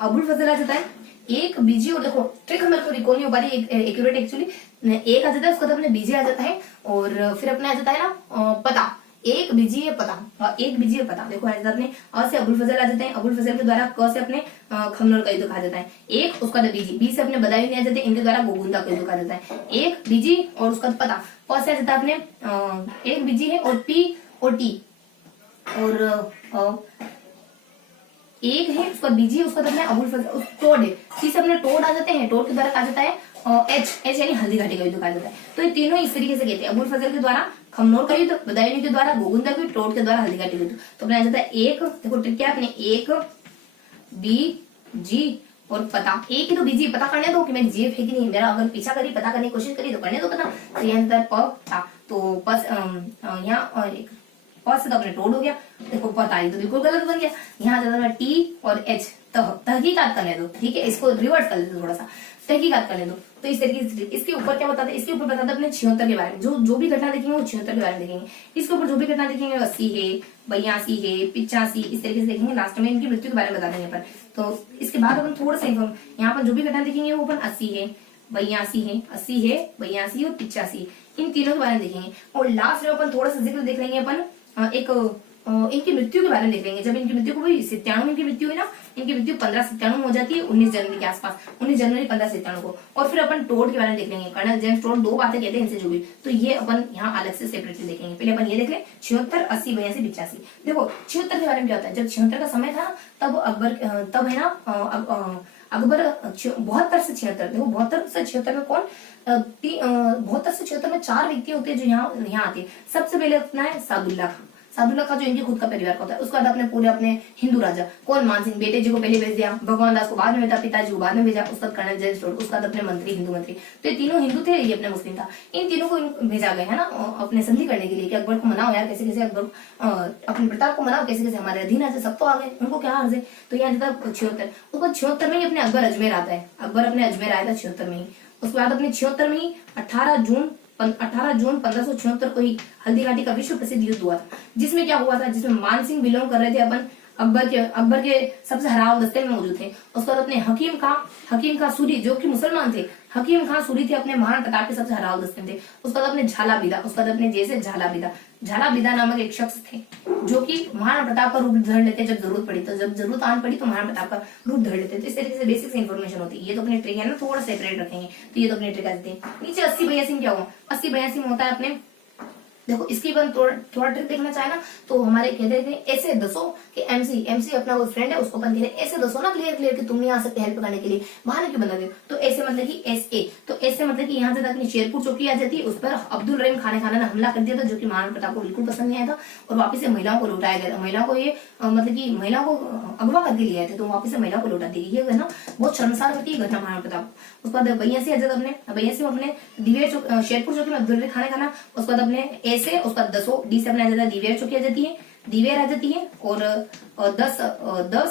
अबुल फजल आ जाता है, एक बीजी, और देखो ट्रिक मेरे को रिकॉल नहीं हो पा रही एक्यूरेट एक्चुअली, एक आ जाता है, उसका तो अपने बीजी आ जाता है, और फिर अपने आ जाता है ना पता, एक बीजी है पता, एक बीजी है पता। देखो ऐसा अपने अ से अबुल फजल आ जाते हैं, अबुल फजल के द्वारा क से अपने खमनोर का युद्ध कहा जाता है, एक उसका बीजी, बी से अपने बदायूं नहीं आ जाते, इनके द्वारा गोगुंदा का युद्ध कहा जाता है। एक बीजी और उसका पता, प से आ जाता है अपने एक बीजी है, और पी और टी, और एक है उसका बीजी है, उसका अपने अबुल फजल टोड है, सी से अपने टोड आ जाते हैं, टोड के द्वारा कहा जाता है एच यानी हल्दीघाटी का युद्ध कहा जाता है। तो ये तीनों इस तरीके से कहते हैं, अबुल फजल के द्वारा खमनोर का युद्ध, बदायूं के द्वारा गोगुंदा का युद्ध, टोड के द्वारा हल्दीघाटी युद्ध। तो अपने आ जाता है एक, देखो ट्रिक क्या है अपने एक बी जी और पता, एक ही तो बीजी पता करने दो कि मैं जी फेंकी नहीं, मेरा अगर पीछा करी पता करने की कोशिश करी तो करने दो पता। तो यहाँ प तो पस यहाँ से तो अपने टोड हो गया, देखो पता ही तो बिल्कुल गलत बन गया। यहाँ जाता है टी और एच, तहकीकात करने दो, ठीक है, इसको रिवर्स कर दो, थोड़ा सा तहकीकात करने दो। तो इस तरीके से इसके ऊपर क्या बताते हैं, इसके ऊपर बताते हैं अपने 76 के बारे में, जो भी घटना देखेंगे वो 76 के बारे में देखेंगे। इसके ऊपर जो भी घटना देखेंगे 80 है, 82 है, 85 इस तरीके से देखेंगे। लास्ट में इनकी मृत्यु के बारे में बता देंगे अपन। तो इसके बाद अपन थोड़ा सा यहाँ पर जो भी घटना देखेंगे वो अपन 80 है, 82 है, 80 है, 82 और 85 इन तीनों के बारे में देखेंगे। और लास्ट में अपन थोड़ा सा जिक्र देख लेंगे अपन एक इनकी मृत्यु के बारे में देख लेंगे। जब इनकी मृत्यु को भी 97 इनकी मृत्यु है ना, इनकी मृत्यु 1597 में हो जाती है, 19 जनवरी के आसपास, 19 जनवरी 1597 को। और फिर अपन टोड के बारे में देख लेंगे। कर्नल जेम्स टोड 2 बातें कहते हैं इनसे जुड़ी, तो ये अपन यहाँ अलग से सेपरेटली देखेंगे। पहले अपन ये देख ले 76, 80, 82, 85। देखो 76 के बारे में क्या होता है, जब 76 का समय था तब अकबर तब है ना अकबर 72 से 76, देखो 72 से 76 में कौन 72 से 76 में 4 व्यक्ति होते हैं जो यहाँ आते हैं। सबसे पहले अपना है सादुल्ला खां, सादुल्ला खां जो इनके खुद का परिवार का होता है। उसके बाद अपने पूरे अपने हिंदू राजा कौन, मानसिंह, बेटे जी को पहले भेज दिया, भगवान दास को बाद में भेजा, पिताजी को बाद में भेजा, उसके बाद कर्नल जय स्टोर, उसके बाद अपने मंत्री, हिंदू मंत्री। तो ये तीनों हिंदू थे, ये अपने मुस्लिम था। इन तीनों को भेजा गया है ना अपने संधि करने के लिए कि अकबर को मनाओ यार, कैसे कैसे अकबर अपने प्रताप को मनाओ, कैसे कैसे हमारे अधीन आ जाए, सब तो आ गए, उनको क्या हर्ज है। तो यहाँ था 76। उसके बाद 76 में ही अपने अकबर अजमेर आता है, अकबर अपने अजमेर आया था 76 में ही। उसके बाद अपने 76 में ही 18 जून 1576 को ही हल्दीघाटी का विश्व प्रसिद्ध युद्ध हुआ था। जिसमें क्या हुआ था, जिसमें मानसिंह बिलोंग कर रहे थे अपन अकबर के सबसे हराव दस्ते में मौजूद थे। उसके बाद अपने हकीम खां सूरी जो कि मुसलमान थे, हकीम खां सूरी थे अपने महाराणा प्रताप के सबसे हराव दस्ते में थे। उसके बाद अपने झालाबिदा, उसके बाद अपने जैसे झालाबिदा नामक एक शख्स थे जो कि महाराणा प्रताप का रूप धर लेते जब जरूरत पड़ी, तो जब जरूरत आन पड़ी तो महाराणा प्रताप का रूप धर लेते। तो इस तरीके से बेसिक इन्फॉर्मेशन होती है। ये तो अपने ट्रिक है ना, थोड़ा सेपरेट रखेंगे तो ये तो अपने ट्रिक आते हैं। नीचे 80-82 क्या हुआ, 80-82 में होता है अपने, देखो इसकी बन थोड़ा ट्रिक देखना चाहे ना तो हमारे कहते थे ऐसे दसो कि एमसी अपना वो फ्रेंड है उसको अपन कहते हैं ऐसे दसो ना क्लियर कि तुम नहीं आ सकते हेल्प करने के लिए, बहाने क्यों बना दे। तो ऐसे मतलब कि एसए, तो ऐसे मतलब कि यहाँ से अपनी शेरपुर चौकी आ जाती है, उस पर अब्दुल रहीम खान ने हमला कर दिया था जो कि महाराणा प्रताप को बिल्कुल पसंद नहीं आया था और वापिस से महिलाओं को लौटाया गया था। महिलाओं को ये मतलब की महिलाओं को अगवा करके लिया थे तो वापिस से महिलाओं को लौटा दी गई। ये ना बहुत शर्मसार करती है घटना महाराणा प्रताप। उसके बाद बयासी अपने दिवेर शेरपुर चौकी में अब्दुल रहीम खाना, उसके बाद अपने ऐसे, उसके बाद 10 डी से अपने आ जाता है दिवेर चौकी आ जाती है, दिवेर आ जाती है और 10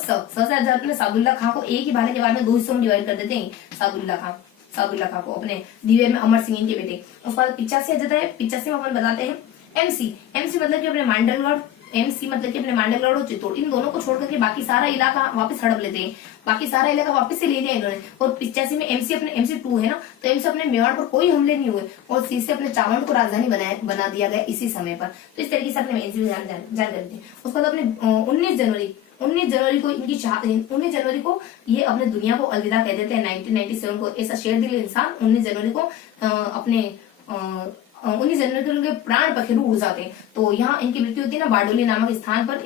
अपने सादुल्ला खां को एक ही भाले के बारे में 2 हिस्सों में डिवाइड कर देते हैं। सादुल्ला खां को अपने दिवेर में अमर सिंह इनके बेटे। उसके बाद 85 आ जाता है, 85 में अपन बताते हैं एमसी मतलब कि अपने मांडलगढ़, एमसी मतलब कि अपने मांडलगढ़ और चित्तौड़, इन दोनों को छोड़ करके बाकी सारा इलाका वापस हड़प लेते हैं, बाकी सारा इलाका वापस से ले लिया इन्होंने। और 85 में एमसी अपने MC 2 है ना, तो एमसी अपने मेवाड़ पर कोई हमले नहीं हुए और सी से अपने चावंड को राजधानी बना दिया गया इसी समय पर। तो इस तरीके से अपने एमसी जानकारी दी। उसके बाद अपने 19 जनवरी को इनकी 19 जनवरी को ये अपने दुनिया को अलविदा कह देते हैं। 1997 को ऐसा शेर दिल इंसान 19 जनवरी को अपने 19 जनवरी को उनके प्राण पखेरु उड़ जाते हैं। तो यहाँ इनकी मृत्यु होती है ना बारडोली नामक स्थान पर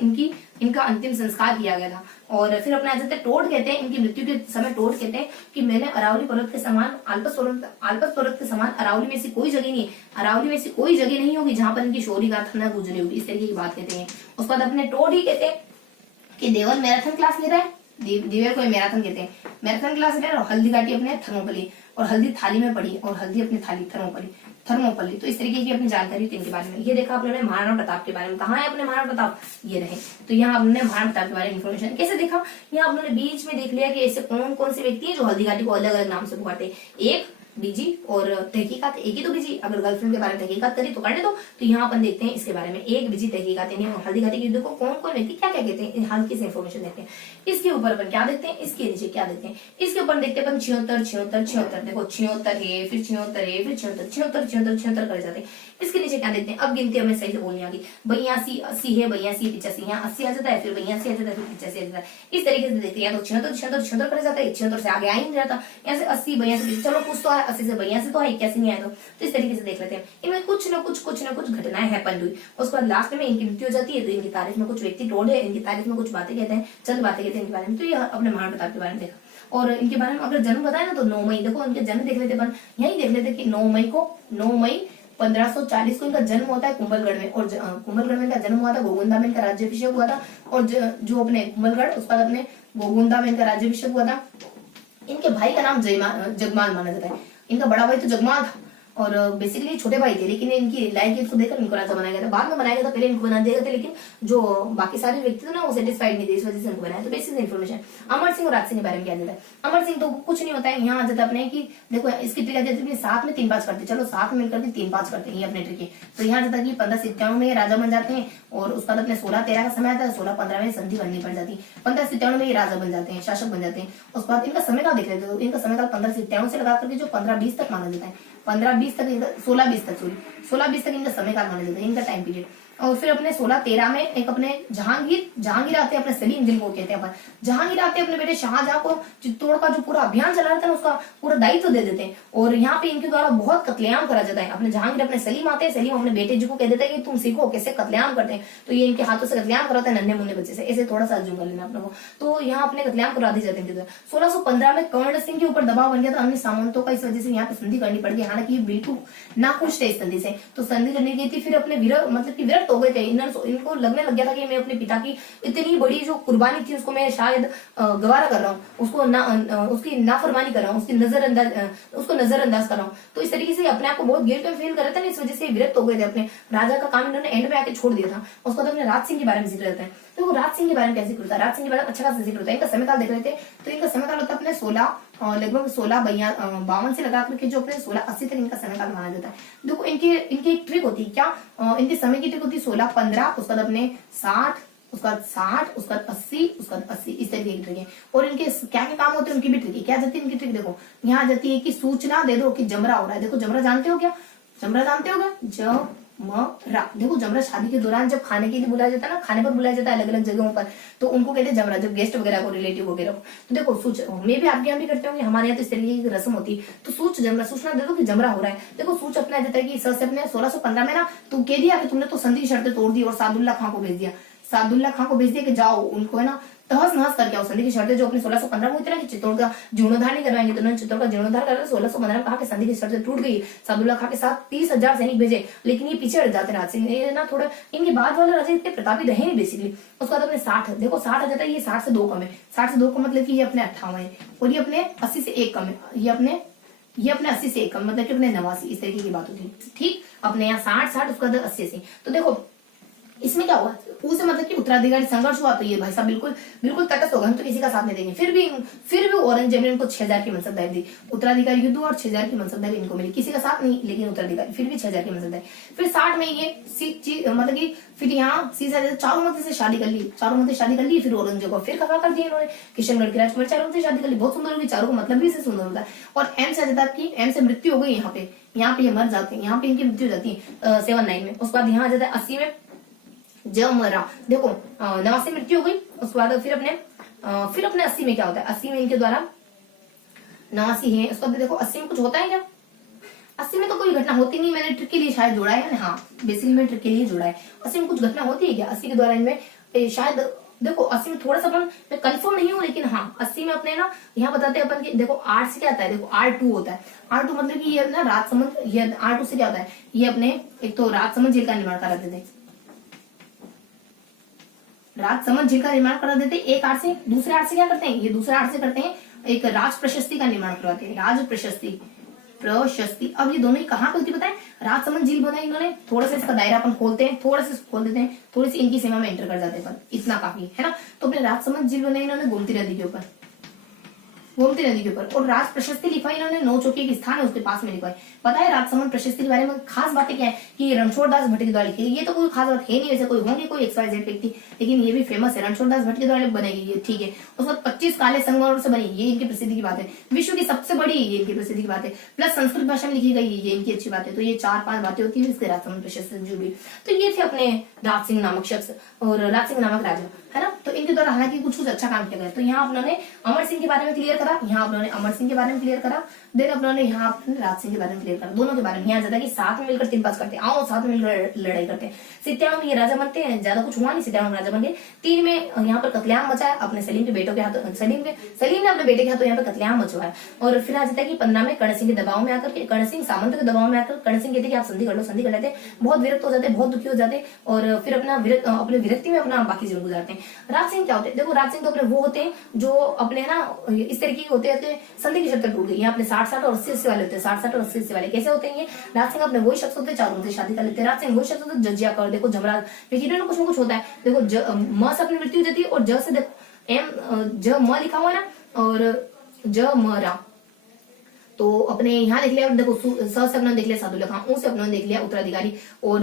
इनका अंतिम संस्कार किया गया था। और फिर अपने आ जाते हैं टोड, कहते हैं इनकी मृत्यु के समय टोड कहते हैं कि मैंने अरावली पर्वत के समान आल्पस पर्वत के समान अरावली में से कोई जगह नहीं, अरावली में से कोई जगह नहीं होगी जहां पर इनकी शौर्य गाथा न गुजरी होगी, इस तरीके की बात कहते हैं। उसके बाद अपने टोड ही कहते हैं कि देवल मैराथन क्लास ले रहा है, दिवेर को मैराथन कहते हैं, मैराथन क्लास ले रहा है। हल्दी घाटी अपने थर्मोपल्ली और हल्दी थाली में पड़ी और हल्दी अपनी थाली थर्मोपल्ली। तो इस तरीके की अपनी जानकारी थी इनके बारे में। ये देखा आपने महाराणा प्रताप के बारे में, कहाँ है अपने महाराणा प्रताप, ये रहे। तो यहाँ आपने महाराणा प्रताप के बारे में इन्फॉर्मेशन कैसे देखा, यहाँ आपने बीच में देख लिया कि ऐसे कौन कौन से व्यक्ति है जो हल्दी घाटी को अलग अलग नाम से पुकारते। एक बीजी और तहकीकात, एक ही तो बीजी, अगर गर्लफ्रेंड के बारे में तहकीकात करी तो करने दो। तो यहाँ अपन देखते हैं इसके बारे में एक बीजी तहकीकात, यानी हल्दी घाटी के युद्ध को कौन कौन व्यक्ति क्या क्या कहते हैं, हल्की से इन्फॉर्मेशन देते हैं। इसके ऊपर अपन क्या देखते हैं, इसके नीचे क्या देखते हैं, इसके ऊपर देखते हैं अपन 76 देखो 76 है, फिर 76 है, फिर 76 कर जाते हैं। इसके नीचे क्या देखते हैं, अब गिनती हमें सही से बोलनी आ गई, 82 80 है, 82 85, यहाँ 80 आ जाता है, फिर 82 आ जाता है, फिर 85 आ जाता है। इस तरीके से देखते हैं, तो 76 कर जाता है, 76 से आगे आ ही नहीं जाता, यहाँ से 80 82, चलो कुछ तो है 80 से 82 तो है, 81 नहीं आया तो इस तरीके से देख लेते हैं। इनमें कुछ न कुछ घटनाएं हैपन हुई। उसके बाद लास्ट में इनकी मृत्यु हो जाती है। तो इनकी तारीफ में कुछ व्यक्ति टोड है, इनकी तारीफ में कुछ बातें कहते हैं, चंद बातें कहते हैं इनके बारे में। तो ये अपने महाराणा प्रताप के बारे में देखा। और इनके बारे में अगर जन्म बताए ना तो 9 मई, देखो इनके जन्म देख लेते अपन, यही देख लेते कि 9 मई 1540 को इनका जन्म होता है कुंभलगढ़ में। और कुंभलगढ़ में इनका जन्म हुआ था, गोगुंदा में इनका राज्याभिषेक हुआ था। और जो अपने कुंभलगढ़, उसके बाद अपने गोगुंदा में इनका राज्याभिषेक हुआ था। इनके भाई का नाम जगमाल माना जाता है। इनका बड़ा भाई तो जगमाल था और बेसिकली छोटे भाई थे, लेकिन इनकी लायकियत को देखकर इनको राजा बनाया गया था। बाद में बनाया गया था, पहले इनको बना दिया गया था, लेकिन जो बाकी सारे व्यक्ति थे ना वो सेटिस्फाइड नहीं थे, इस वजह से इनको बनाया। तो बेसिक इन्फॉर्मेशन अमर सिंह और राज सिंह के बारे में क्या देता है। अमर सिंह तो कुछ नहीं होता है, यहाँ आ जाता है अपने कि देखो इसकी ट्रिक आ जाती है, साथ में 3-5 करते, चलो साथ में मिलकर 3-5 करते हैं, ये अपने ट्रिक है। तो यहाँ जाता है कि 1557 में राजा बन जाते हैं और उसका अपने 16-13 का समय आता है, 16-15 में संधि करनी पड़ जाती है, 1557 में ये राजा बन जाते हैं, शासक बन जाते हैं। उसके बाद इनका समय काल देख लेते हो, इनका समय काल 1557 से लगा करके जो 15-20 तक माना जाता है, 15-20 तक 16-20 तक इनका समय काल माना जाता है, इनका टाइम पीरियड। और फिर अपने 16-13 में एक अपने जहांगीर आते हैं, अपने सलीम जिनको कहते हैं अपन, जहांगीर आते हैं अपने बेटे शाहजहां को चित्तौड़ का जो पूरा अभियान चला रहा था उसका पूरा दायित्व दे देते हैं। और यहाँ पे इनके द्वारा बहुत कत्लेआम करा जाता है। अपने जहांगीर अपने सलीम आते हैं, सलीम अपने बेटे जी को कह देता है कि तुम सीखो कैसे कत्लेआम करते हैं। तो ये इनके हाथों से कत्लेआम कराता है नन्हे मुन्ने बच्चे से, ऐसे थोड़ा सा जूम कर लेना अपने को। तो यहाँ अपने कत्लेआम करा दी जाते हैं। 1615 में कर्ण सिंह के ऊपर दबाव बन गया था अन्य सामंतों का, इस वजह से यहाँ पे संधि करनी पड़ गई। हालांकि बिल्कुल नाखुश थे इस संधि से, तो संधि करनी गई थी। फिर अपने विरक्त विरक्त हो गए थे। इनको लगने लग गया था कि मैं अपने पिता की इतनी बड़ी जो कुर्बानी थी उसको मैं शायद गवारा कर रहा हूँ, उसकी नाफरमानी कर रहा हूँ, उसको नजरअंदाज कर रहा हूँ। तो इस तरीके से अपने आप को बहुत गिल्ट में फील कर रहे थे ना, इस वजह से विरक्त हो गए थे। अपने राजा का काम इन्होंने एंड में आके छोड़ दिया था। उसके बाद अपने राज सिंह के बारे में जिक्र करते हैं। तो वो राज सिंह के बारे में क्या जिक्र होता है, राज सिंह के बारे में अच्छा खासा जिक्र होता है। इनका समय काल देख रहे थे तो इनका समय काल होता है अपने लगभग 1652 से लगा करके जो अपने 1680 तक इनका समय काल माना जाता है। देखो इनकी एक ट्रिक होती है क्या, इनके समय की ट्रिक होती है 1615, उसके बाद अपने 60, उसका 60, उसका 80, उसका 80, इस तरीके की ट्रिक है। और इनके क्या क्या काम होते हैं उनकी भी ट्रिक है। क्या जाती है इनकी ट्रिक, देखो यहाँ जाती है कि सूचना दे दो कि जमरा हो रहा है। देखो जमरा जानते हो क्या, जमरा जानते हो क्या, जमरा। देखो जमरा शादी के दौरान जब खाने के लिए बुलाया जाता है ना, खाने पर बुलाया जाता है अलग अलग जगहों पर, तो उनको कहते हैं जमरा, जब गेस्ट वगैरह को, रिलेटिव वगैरह को। तो देखो मैं भी आपके यहाँ भी करते होंगे, हमारे यहाँ तो इस तरीके की रस्म होती है। तो सूचना दे दो कि जमरा हो रहा है। देखो सूच अपना देता है कि सर से अपने 1615 में ना तू कह दिया कि तुमने तो संधि की शर्तें तोड़ दी और सादुल्ला खां को भेज दिया, सादुल्ला खां को भेज दिया कि जाओ उनको है ना तहस नहस करके आओ। संधि की शर्तें जो अपनी 1615 में हुई थी ना कि चित्तौड़ का जीर्णोद्धार नहीं करवाएंगे, तो उन्होंने चित्तौड़ का जीर्णोद्धार कर 1615 में कहा कि संधि की शर्तें टूट गई। सादुल्ला खां के साथ 30,000 सैनिक भेजे, लेकिन ये पीछे हट जाते राज सिंह। ये ना थोड़ा इनके बाद वाले राजा इतने प्रतापी रहे नहीं बेसिकली। उसके बाद अपने 60, देखो 60 आ जाता है, ये 60 से 2 कम है। 60 से 2 का मतलब कि ये अपने 58 है, और ये अपने 80 से 1 कम है। ये अपने 80 से 1 कम मतलब कि अपने 89, इस तरीके की बात होती है। ठीक, अपने यहाँ 60, उसका 80 से। तो देखो इसमें क्या हुआ, उसे मतलब कि उत्तराधिकारी संघर्ष हुआ, तो ये भाई साहब बिल्कुल तटस्थ हो गए, हम तो किसी का साथ नहीं देंगे। फिर भी औरंगजेब ने इनको 6000 की मनसबदारी दी। उत्तराधिकारी युद्ध और 6000 की मनसबदारी इनको मिली, किसी का साथ नहीं, लेकिन उत्तराधिकारी फिर भी 6000 की मनसबदारी। फिर 60 में ये मतलब कि फिर यहाँ चारुमती से शादी कर ली, फिर औरंगजेब को फिर खफा कर दिया इन्होंने। किशनगढ़ की राजकुमारी चारुमती से शादी कर ली, बहुत सुंदर होगी, चारों को मतलब भी से सुंदर होता है। और एम से मृत्यु हो गई, यहाँ पे ये मर जाते हैं, यहाँ पे इनकी मृत्यु हो जाती है 79 में। उसके बाद यहाँ आ जाता है 80 में जमरा। देखो 89 मृत्यु हो गई। उसके बाद फिर अपने 80 में क्या होता है, 80 में इनके द्वारा 89 है। उसके बाद देखो 80 में कुछ होता है क्या, 80 में तो कोई घटना होती नहीं। मैंने ट्रिक के लिए शायद जोड़ा है, हाँ बेसिकली मैंने ट्रिक के लिए जोड़ा है। 80 में कुछ घटना होती है क्या, 80 के द्वारा इनमें शायद देखो 80 में थोड़ा सा मैं कंफर्म नहीं हूँ, लेकिन हाँ 80 में अपने ना यहाँ बताते हैं अपन कि देखो 8 से क्या आता है, देखो R2 होता है। R2 मतलब कि ये ना राजसमंद, ये R2 से क्या होता है, ये अपने एक तो राजसमंद जेल का निर्माण करा देते हैं, राजसमंद झील का निर्माण करा देते। एक आर्ट से, दूसरे आर्ट से क्या करते हैं, ये दूसरे आर्ट से करते हैं एक राज प्रशस्ति का निर्माण करवाते हैं, राज प्रशस्ति। अब ये दोनों ही कहाँ पे होती है पता है, राजसमंद झील बनाई इन्होंने। थोड़ा सा इसका दायरा अपन खोलते हैं, थोड़ा सा खोल देते हैं, थोड़ी सी इनकी सीमा में एंटर कर जाते हैं, इतना काफी है ना। तो अपने राजसमंद झील बनाई इन्होंने गोमती नदी के ऊपर, और राज प्रशस्ति लिखवाई इन्होंने नौ चौकी एक स्थान है उसके पास में लिखवाई। पता है राजसमंद प्रशस्ति के बारे में खास बातें क्या है कि रणछोड़ दास भट्ट के द्वारा लिखी। ये तो कोई खास बात है नहीं, वैसे कोई होंगे कोई XYZ व्यक्ति, लेकिन ये भी फेमस है, रणछोड़ दास भट्ट के द्वारा बनेगी ये, ठीक है। उसके बाद 25 काले संगमरमर से बनी, ये इनकी प्रसिद्धि की बात है। विश्व की सबसे बड़ी, ये इनकी प्रसिद्धि की बात है। प्लस संस्कृत भाषा में लिखी गई, ये इनकी अच्छी बात है। तो ये 4-5 बातें होती है इसके राजसमंद प्रशस्ति जो भी। तो ये थे अपने राज सिंह नामक शख्स और राज सिंह नामक राजा, है ना। तो इनके द्वारा हालांकि कुछ अच्छा काम किया गया। तो यहाँ उन्होंने अमर सिंह के बारे में क्लियर करा, यहाँ उन्होंने अमर सिंह के बारे में क्लियर करा, देन उन्होंने यहाँ राज सिंह के बारे में क्लियर करा, दोनों के बारे में। यहाँ जाता है कि साथ में मिलकर तीरंदाज करते हैं, आओ साथ में मिलकर लड़ाई करते हैं। 57 में ये राजा बनते हैं, ज्यादा कुछ हुआ नहीं, 57 में राजा बन गए। 3 में यहाँ पर कत्लेआम मचा है अपने सलीम के बेटों के हाथों, सलीम ने अपने बेटे के हाथों यहाँ पर कत्लेआम मचवाया। और फिर आ जाता है कि 15 में कर्ण सिंह के दबाव में आकर, कर्ण सिंह सामंत के दबाव में आकर कर्ण सिंह कहते कि आप संधि कर लो, संधि कर लेते, बहुत विरक्त हो जाते, बहुत दुखी हो जाते, और फिर अपने विरक्ति में अपना बाकी जीवन गुजारते हैं। राज सिंह क्या होते हैं, देखो राज सिंह तो अपने वो होते हैं जो अपने ना इस तरीके के होते हैं, संधि की शर्तें टूट गई। यहाँ अपने 60 और 80 वाले होते हैं, 60 और 80 वाले कैसे होते हैं ये, राज सिंह अपने वही शख्स होते हैं चारों से शादी कर लेते हैं। राज सिंह वही शख्स होते हैं जजिया कर, देखो जमराज लेकिन कुछ ना कुछ होता है। देखो म से अपनी मृत्यु जाती है, और ज से देखो म लिखा हुआ है ना, और ज म रा, तो अपने यहाँ देख लिया, देखो स से अपने देख लिया सादुल्ला खां, ऊ से अपने देख लिया उत्तराधिकारी, और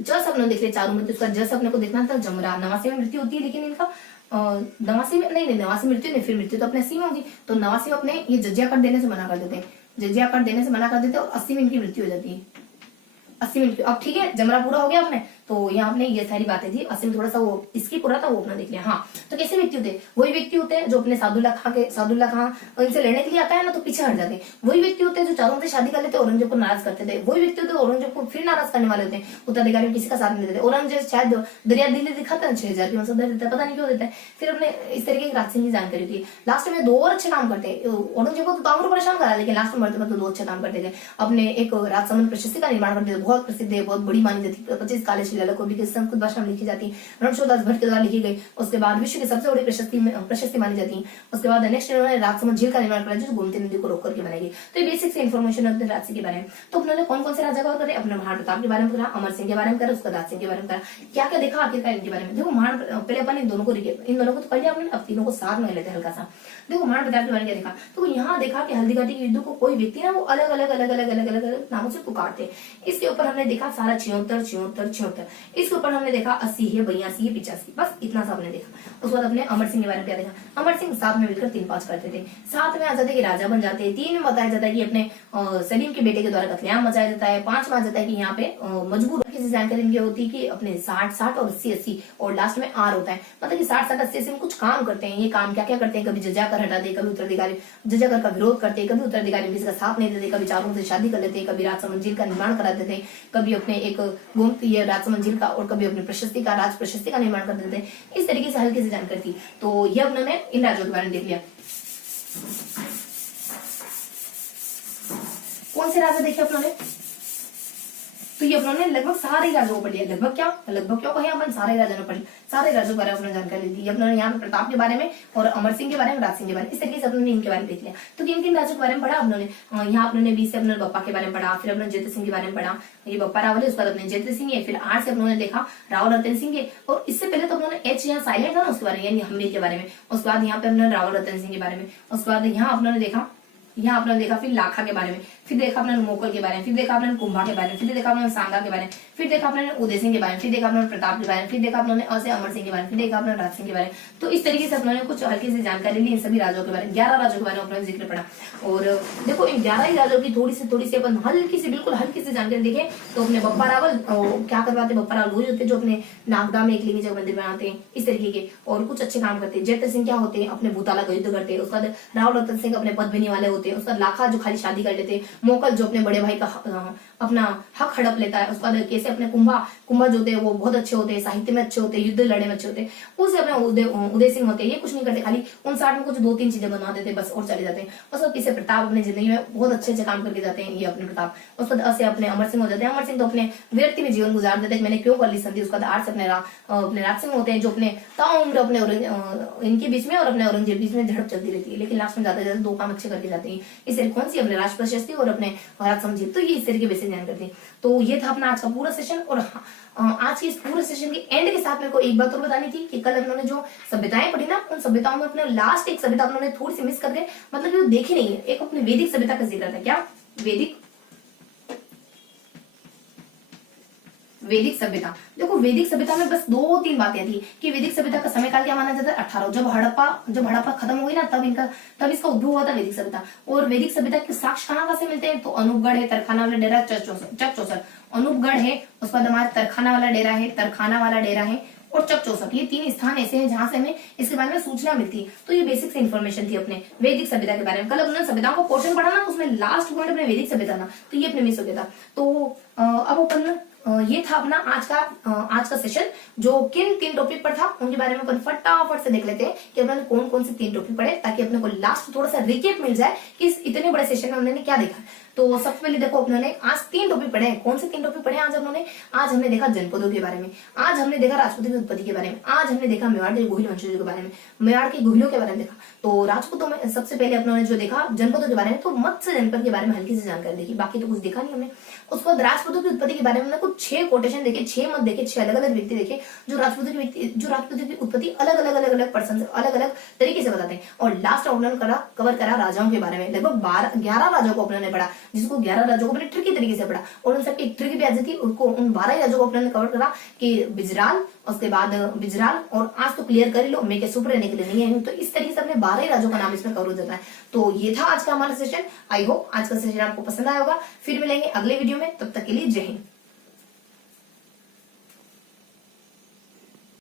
ज से अपने देख लिया चारुमती। उसका ज से अपने को देखना था जमरा। 89 में मृत्यु होती है, लेकिन इनका 89 में नहीं 89 मृत्यु नहीं, फिर मृत्यु तो अपने 80 में होगी। तो 89 में अपने ये जजिया कर देने से मना कर देते हैं, जजिया कर देने से मना कर देते हैं, और 80 में इनकी मृत्यु हो जाती है। 80 मिनट अब ठीक है, जमरा पूरा हो गया अपने। तो यहाँ अपने ये सारी बातें थी। 80 में थोड़ा सा वो इसकी पूरा था, वो अपना देख लिया। हाँ, तो कैसे व्यक्ति होते हैं, वही व्यक्ति होते हैं जो अपने सादुल्ला खां इनसे लड़ने के लिए आता है ना, तो पीछे हट जाते हैं। वही व्यक्ति होते हैं जो चारों से शादी कर लेते हैं, औरंगजेब को नाराज करते थे। वही व्यक्ति होते हैं औरंगजेब को फिर नाराज करने वाले होते हैं। उत्तराधिकारी में किसी का साथ नहीं देते। औरंगजेब शायद दरिया दिल्ली दिखाता है 6000 की मनसबदारी देता है, पता नहीं क्यों देता है। फिर अपने इस तरीके की राज सिंह की जानकारी थी। लास्ट में 2 और अच्छे काम करते हैं। औरंगजेब को तो तांगुर परेशान करा, लेकिन लास्ट में मरते मतलब 2 अच्छे काम करते थे। अपने एक राजसमंद प्रशस्ति का निर्माण करते थे, बहुत प्रसिद्ध है, बहुत बड़ी मानी जाती है। 25 काले ललितकला की संस्कृत भाषा में लिखी जाती है, रणछोड़दास भट्ट के द्वारा लिखी गई। उसके बाद विश्व की सबसे बड़ी प्रशस्ति मानी जाती है। उसके बाद नेक्स्ट इन्होंने राजसमंद झील का निर्माण करा जो गोमती नदी को रोक करके बनाई गई। तो ये बेसिक से इन्फॉर्मेशन है राजसी के बारे में। तो उन्होंने कौन कौन से राजा कवर करे, अपने महाराणा प्रताप के बारे में करा, अमर सिंह के बारे में करा, उसका राज सिंह के बारे में करा, क्या क्या देखा आखिरकार इनके बारे में। देखो पहले अपन इन दोनों को तो पढ़ लिया आपने, अब तीनों को साथ में लेते हल्का सा। देखो महाराणा प्रताप के बारे में क्या देखा, तो यहाँ देखा कि हल्दीघाटी के युद्ध को कोई व्यक्ति ना वो अलग अलग नामों से पुकारते। इसके ऊपर हमने देखा सारा 76। इसके ऊपर हमने देखा 80 है, 82 है, 85, बस इतना सा हमने देखा। उसके बाद अपने अमर सिंह के बारे में क्या देखा, अमर सिंह साथ में मिलकर 3-5 करते थे, साथ में आ जाते कि राजा बन जाते। 3 में बताया जाता है कि अपने सलीम के बेटे के द्वारा कत्लेआम मचाया जाता है। 5 में आ जाता है कि यहाँ पे मजबूर किसी जानकारी इनकी होती है कि अपने 60 और 80 और लास्ट में आर होता है, मतलब कि 60, 80 में कुछ काम करते हैं। ये काम क्या क्या करते हैं, कभी जजा कर हटा दे, कभी उत्तराधिकारी जजा कर का विरोध करते, कभी उत्तराधिकारी किसी का साथ नहीं देते, कभी चारों से शादी कर लेते, कभी राजसमंद झील का निर्माण करा देते, कभी अपने एक गोमती राजसमंद झील का और कभी अपनी प्रशस्ति का राज प्रशस्ति का निर्माण कर देते। इस तरीके से हल्की से जानकारी थी। तो ये उन्होंने इन राज्यों के बारे में देख लिया। कौन से राजा देखे अपनों ने, तो ये अपनों ने लगभग सारे राजाओं को पढ़ लिया। लगभग क्यों कहे अपन, सारे राजाओं ने पढ़ी, सारे राजों के बारे में जानकारी ली। अपनों ने यहाँ पे प्रताप के बारे में और अमर सिंह के बारे में, राज सिंह के बारे में, इस तरीके से अपनों ने इनके बारे में देख लिया। तो किन किन राजों के बारे में पढ़ा अपनों ने, यहाँ अपनों ने 20 से अपने बप्पा के बारे में पढ़ा, फिर अपने जेत्र सिंह के बारे में पढ़ा, ये बप्पा रावल है, उसके बाद अपने जेत्र सिंह है, फिर 8 से अपनों ने देखा रावल रतन सिंह है, और इससे पहले तो अपनों ने एच यहाँ साइलेंट था ना उसके बारे में, यानी हमीर के बारे में। उसके बाद यहाँ पे अपने रावल रतन सिंह के बारे में, उसके बाद यहाँ अपनों ने देखा फिर लाखा के बारे में, फिर देखा अपने मोकल के बारे में, फिर देखा अपने कुंभा के बारे में, फिर देखा अपने सांगा के बारे में, फिर देखा अपने उदय सिंह के बारे में, फिर देखा अपने प्रताप के बारे में, फिर देखा अपने अमर सिंह के बारे में, फिर देखा अपने राज सिंह के बारे में। तो इस तरीके से अपने कुछ हल्की सी जानकारी ली इन सभी राजों के बारे में। 11 राजों के बारे में अपने जिक्र पड़ा। और देखो इन 11 ही राजों की थोड़ी सी अपन बिल्कुल हल्की सी जानकारी देखें तो अपने बप्पा रावल क्या करवाते, बप्पा रावल वही होते जो अपने नागदा में एक लिंगी जगह मंदिर बनाते हैं, इस तरीके के, और कुछ अच्छे काम करते हैं। जेत्र सिंह क्या होते हैं, अपने भूताला का युद्ध करते हैं। उसके बाद रावल रतन सिंह अपने पद देने वाले होते हैं। उसका लाखा जो खाली शादी कर लेते, मोकल जो अपने बड़े भाई का अपना हक हड़प लेता है। उसके बाद कैसे अपने कुंभा जो होते हैं वो बहुत अच्छे होते हैं, साहित्य में अच्छे होते हैं, युद्ध लड़ने में अच्छे होते हैं। उससे अपने उदय सिंह होते हैं, ये कुछ नहीं करते, खाली 59 में कुछ 2-3 चीजें बनवा देते बस और चले जाते हैं। उसके बाद किसे प्रताप अपनी जिंदगी में बहुत अच्छे काम करके जाते हैं, ये अपने प्रताप। उसके बाद से अपने अमर सिंह हो जाते हैं। अमर सिंह तो अपने व्यक्ति में जीवन गुजार देते हैं, मैंने क्यों कर ली संधि। उसके बाद 8 से अपने राज सिंह होते हैं जो अपने ताउम्र अपने इनके बीच में और अपने औरंगजेब बीच में झड़प चलती रहती है, लेकिन लास्ट में जाते जाते 2 काम अच्छे करके जाते हैं। इससे कौन सी, अपने राज प्रशस्ति और अपने राजसमंद झील। तो ये इस तरीके बेसिक ज्ञान करते हैं। तो ये था अपना आज का पूरा सेशन। और आज के इस पूरे सेशन के एंड के साथ मेरे को एक बात और बतानी थी कि कल उन्होंने जो सभ्यताएं पढ़ी ना, उन सभ्यताओं में अपने लास्ट एक सभ्यता उन्होंने थोड़ी सी मिस कर गए, मतलब कि वो देखी नहीं है। एक अपने वैदिक सभ्यता का जिक्र था। क्या? वैदिक सभ्यता। देखो वैदिक सभ्यता में बस 2-3 बातें थी कि वैदिक सभ्यता का समय काल क्या माना जाता है, 18। जब हड़प्पा खत्म हो गई ना, तब इसका उद्भव हुआ था वैदिक सभ्यता। और वैदिक सभ्यता के साक्ष्य कहाँ से मिलते हैं, तो अनूपगढ़ है, तरखाना वाला डेरा, चक-चौसर। अनूपगढ़ है, उसके बाद हमारा तरखाना वाला डेरा है और चक-चौसर। ये 3 स्थान ऐसे हैं जहां से हमें इसके बारे में सूचना मिलती है। तो ये बेसिक से इन्फॉर्मेशन थी अपने वैदिक सभ्यता के बारे में। कल उन्होंने सभ्यताओं को पोर्शन पढ़ा ना, उसमें लास्ट पॉइंट अपने वैदिक सभ्यता था, तो ये अपने मिस हो गया था। तो अब अपन ये था अपना आज का सेशन जो किन 3 टॉपिक पर था उनके बारे में अपन फटाफट से देख लेते हैं कि अपने कौन कौन से 3 टॉपिक पढ़े, ताकि अपने को लास्ट थोड़ा सा रिकेप मिल जाए कि इस इतने बड़े सेशन में उन्होंने क्या देखा। तो सबसे पहले देखो अपने आज 3 टॉपिक पढ़े हैं। कौन से 3 टॉपिक पढ़े आज हमने देखा जनपदों के बारे में, आज हमने देखा राजपूतों की उत्पत्ति के बारे में, आज हमने देखा मेवाड़ के गोहिल वंशजों के बारे में, मेवाड़ के गोहिलों के बारे में देखा। तो राजपूतों में सबसे पहले अपने जो देखा जनपदों के बारे में, तो मत्स्य जनपद के बारे में हल्की सी जानकारी देखी, बाकी तो कुछ देखा नहीं हमने। उसके बाद राजपूतों की उत्पत्ति के बारे में कुछ 6 कोटेशन देखे, 6 मत देखे, 6 अलग अलग व्यक्ति देखे जो राजपूतों की उत्पत्ति अलग अलग पर्सन अलग अलग तरीके से बताते हैं। और लास्ट उन्होंने कवर करा राजाओं के बारे में। लगभग 11 राजाओं को अपने पढ़ा, जिसको 11 राजाओं को अपने ट्रिकी तरीके से पढ़ा, और उन सबकी एक ट्रिकी भी आज थी। उन 12 राजाओं को अपने कवर करा कि बिजराल, उसके बाद बिजराल, और आज तो क्लियर कर ही लो, मैं सुपर रहने के लिए नहीं है। तो इस तरीके से अपने 12 राजों का नाम इसमें कवर हो जाता है। तो ये था आज का हमारा सेशन। आई होप आज का सेशन आपको पसंद आया होगा। फिर मिलेंगे अगले वीडियो में, तब तक के लिए जय हिंद।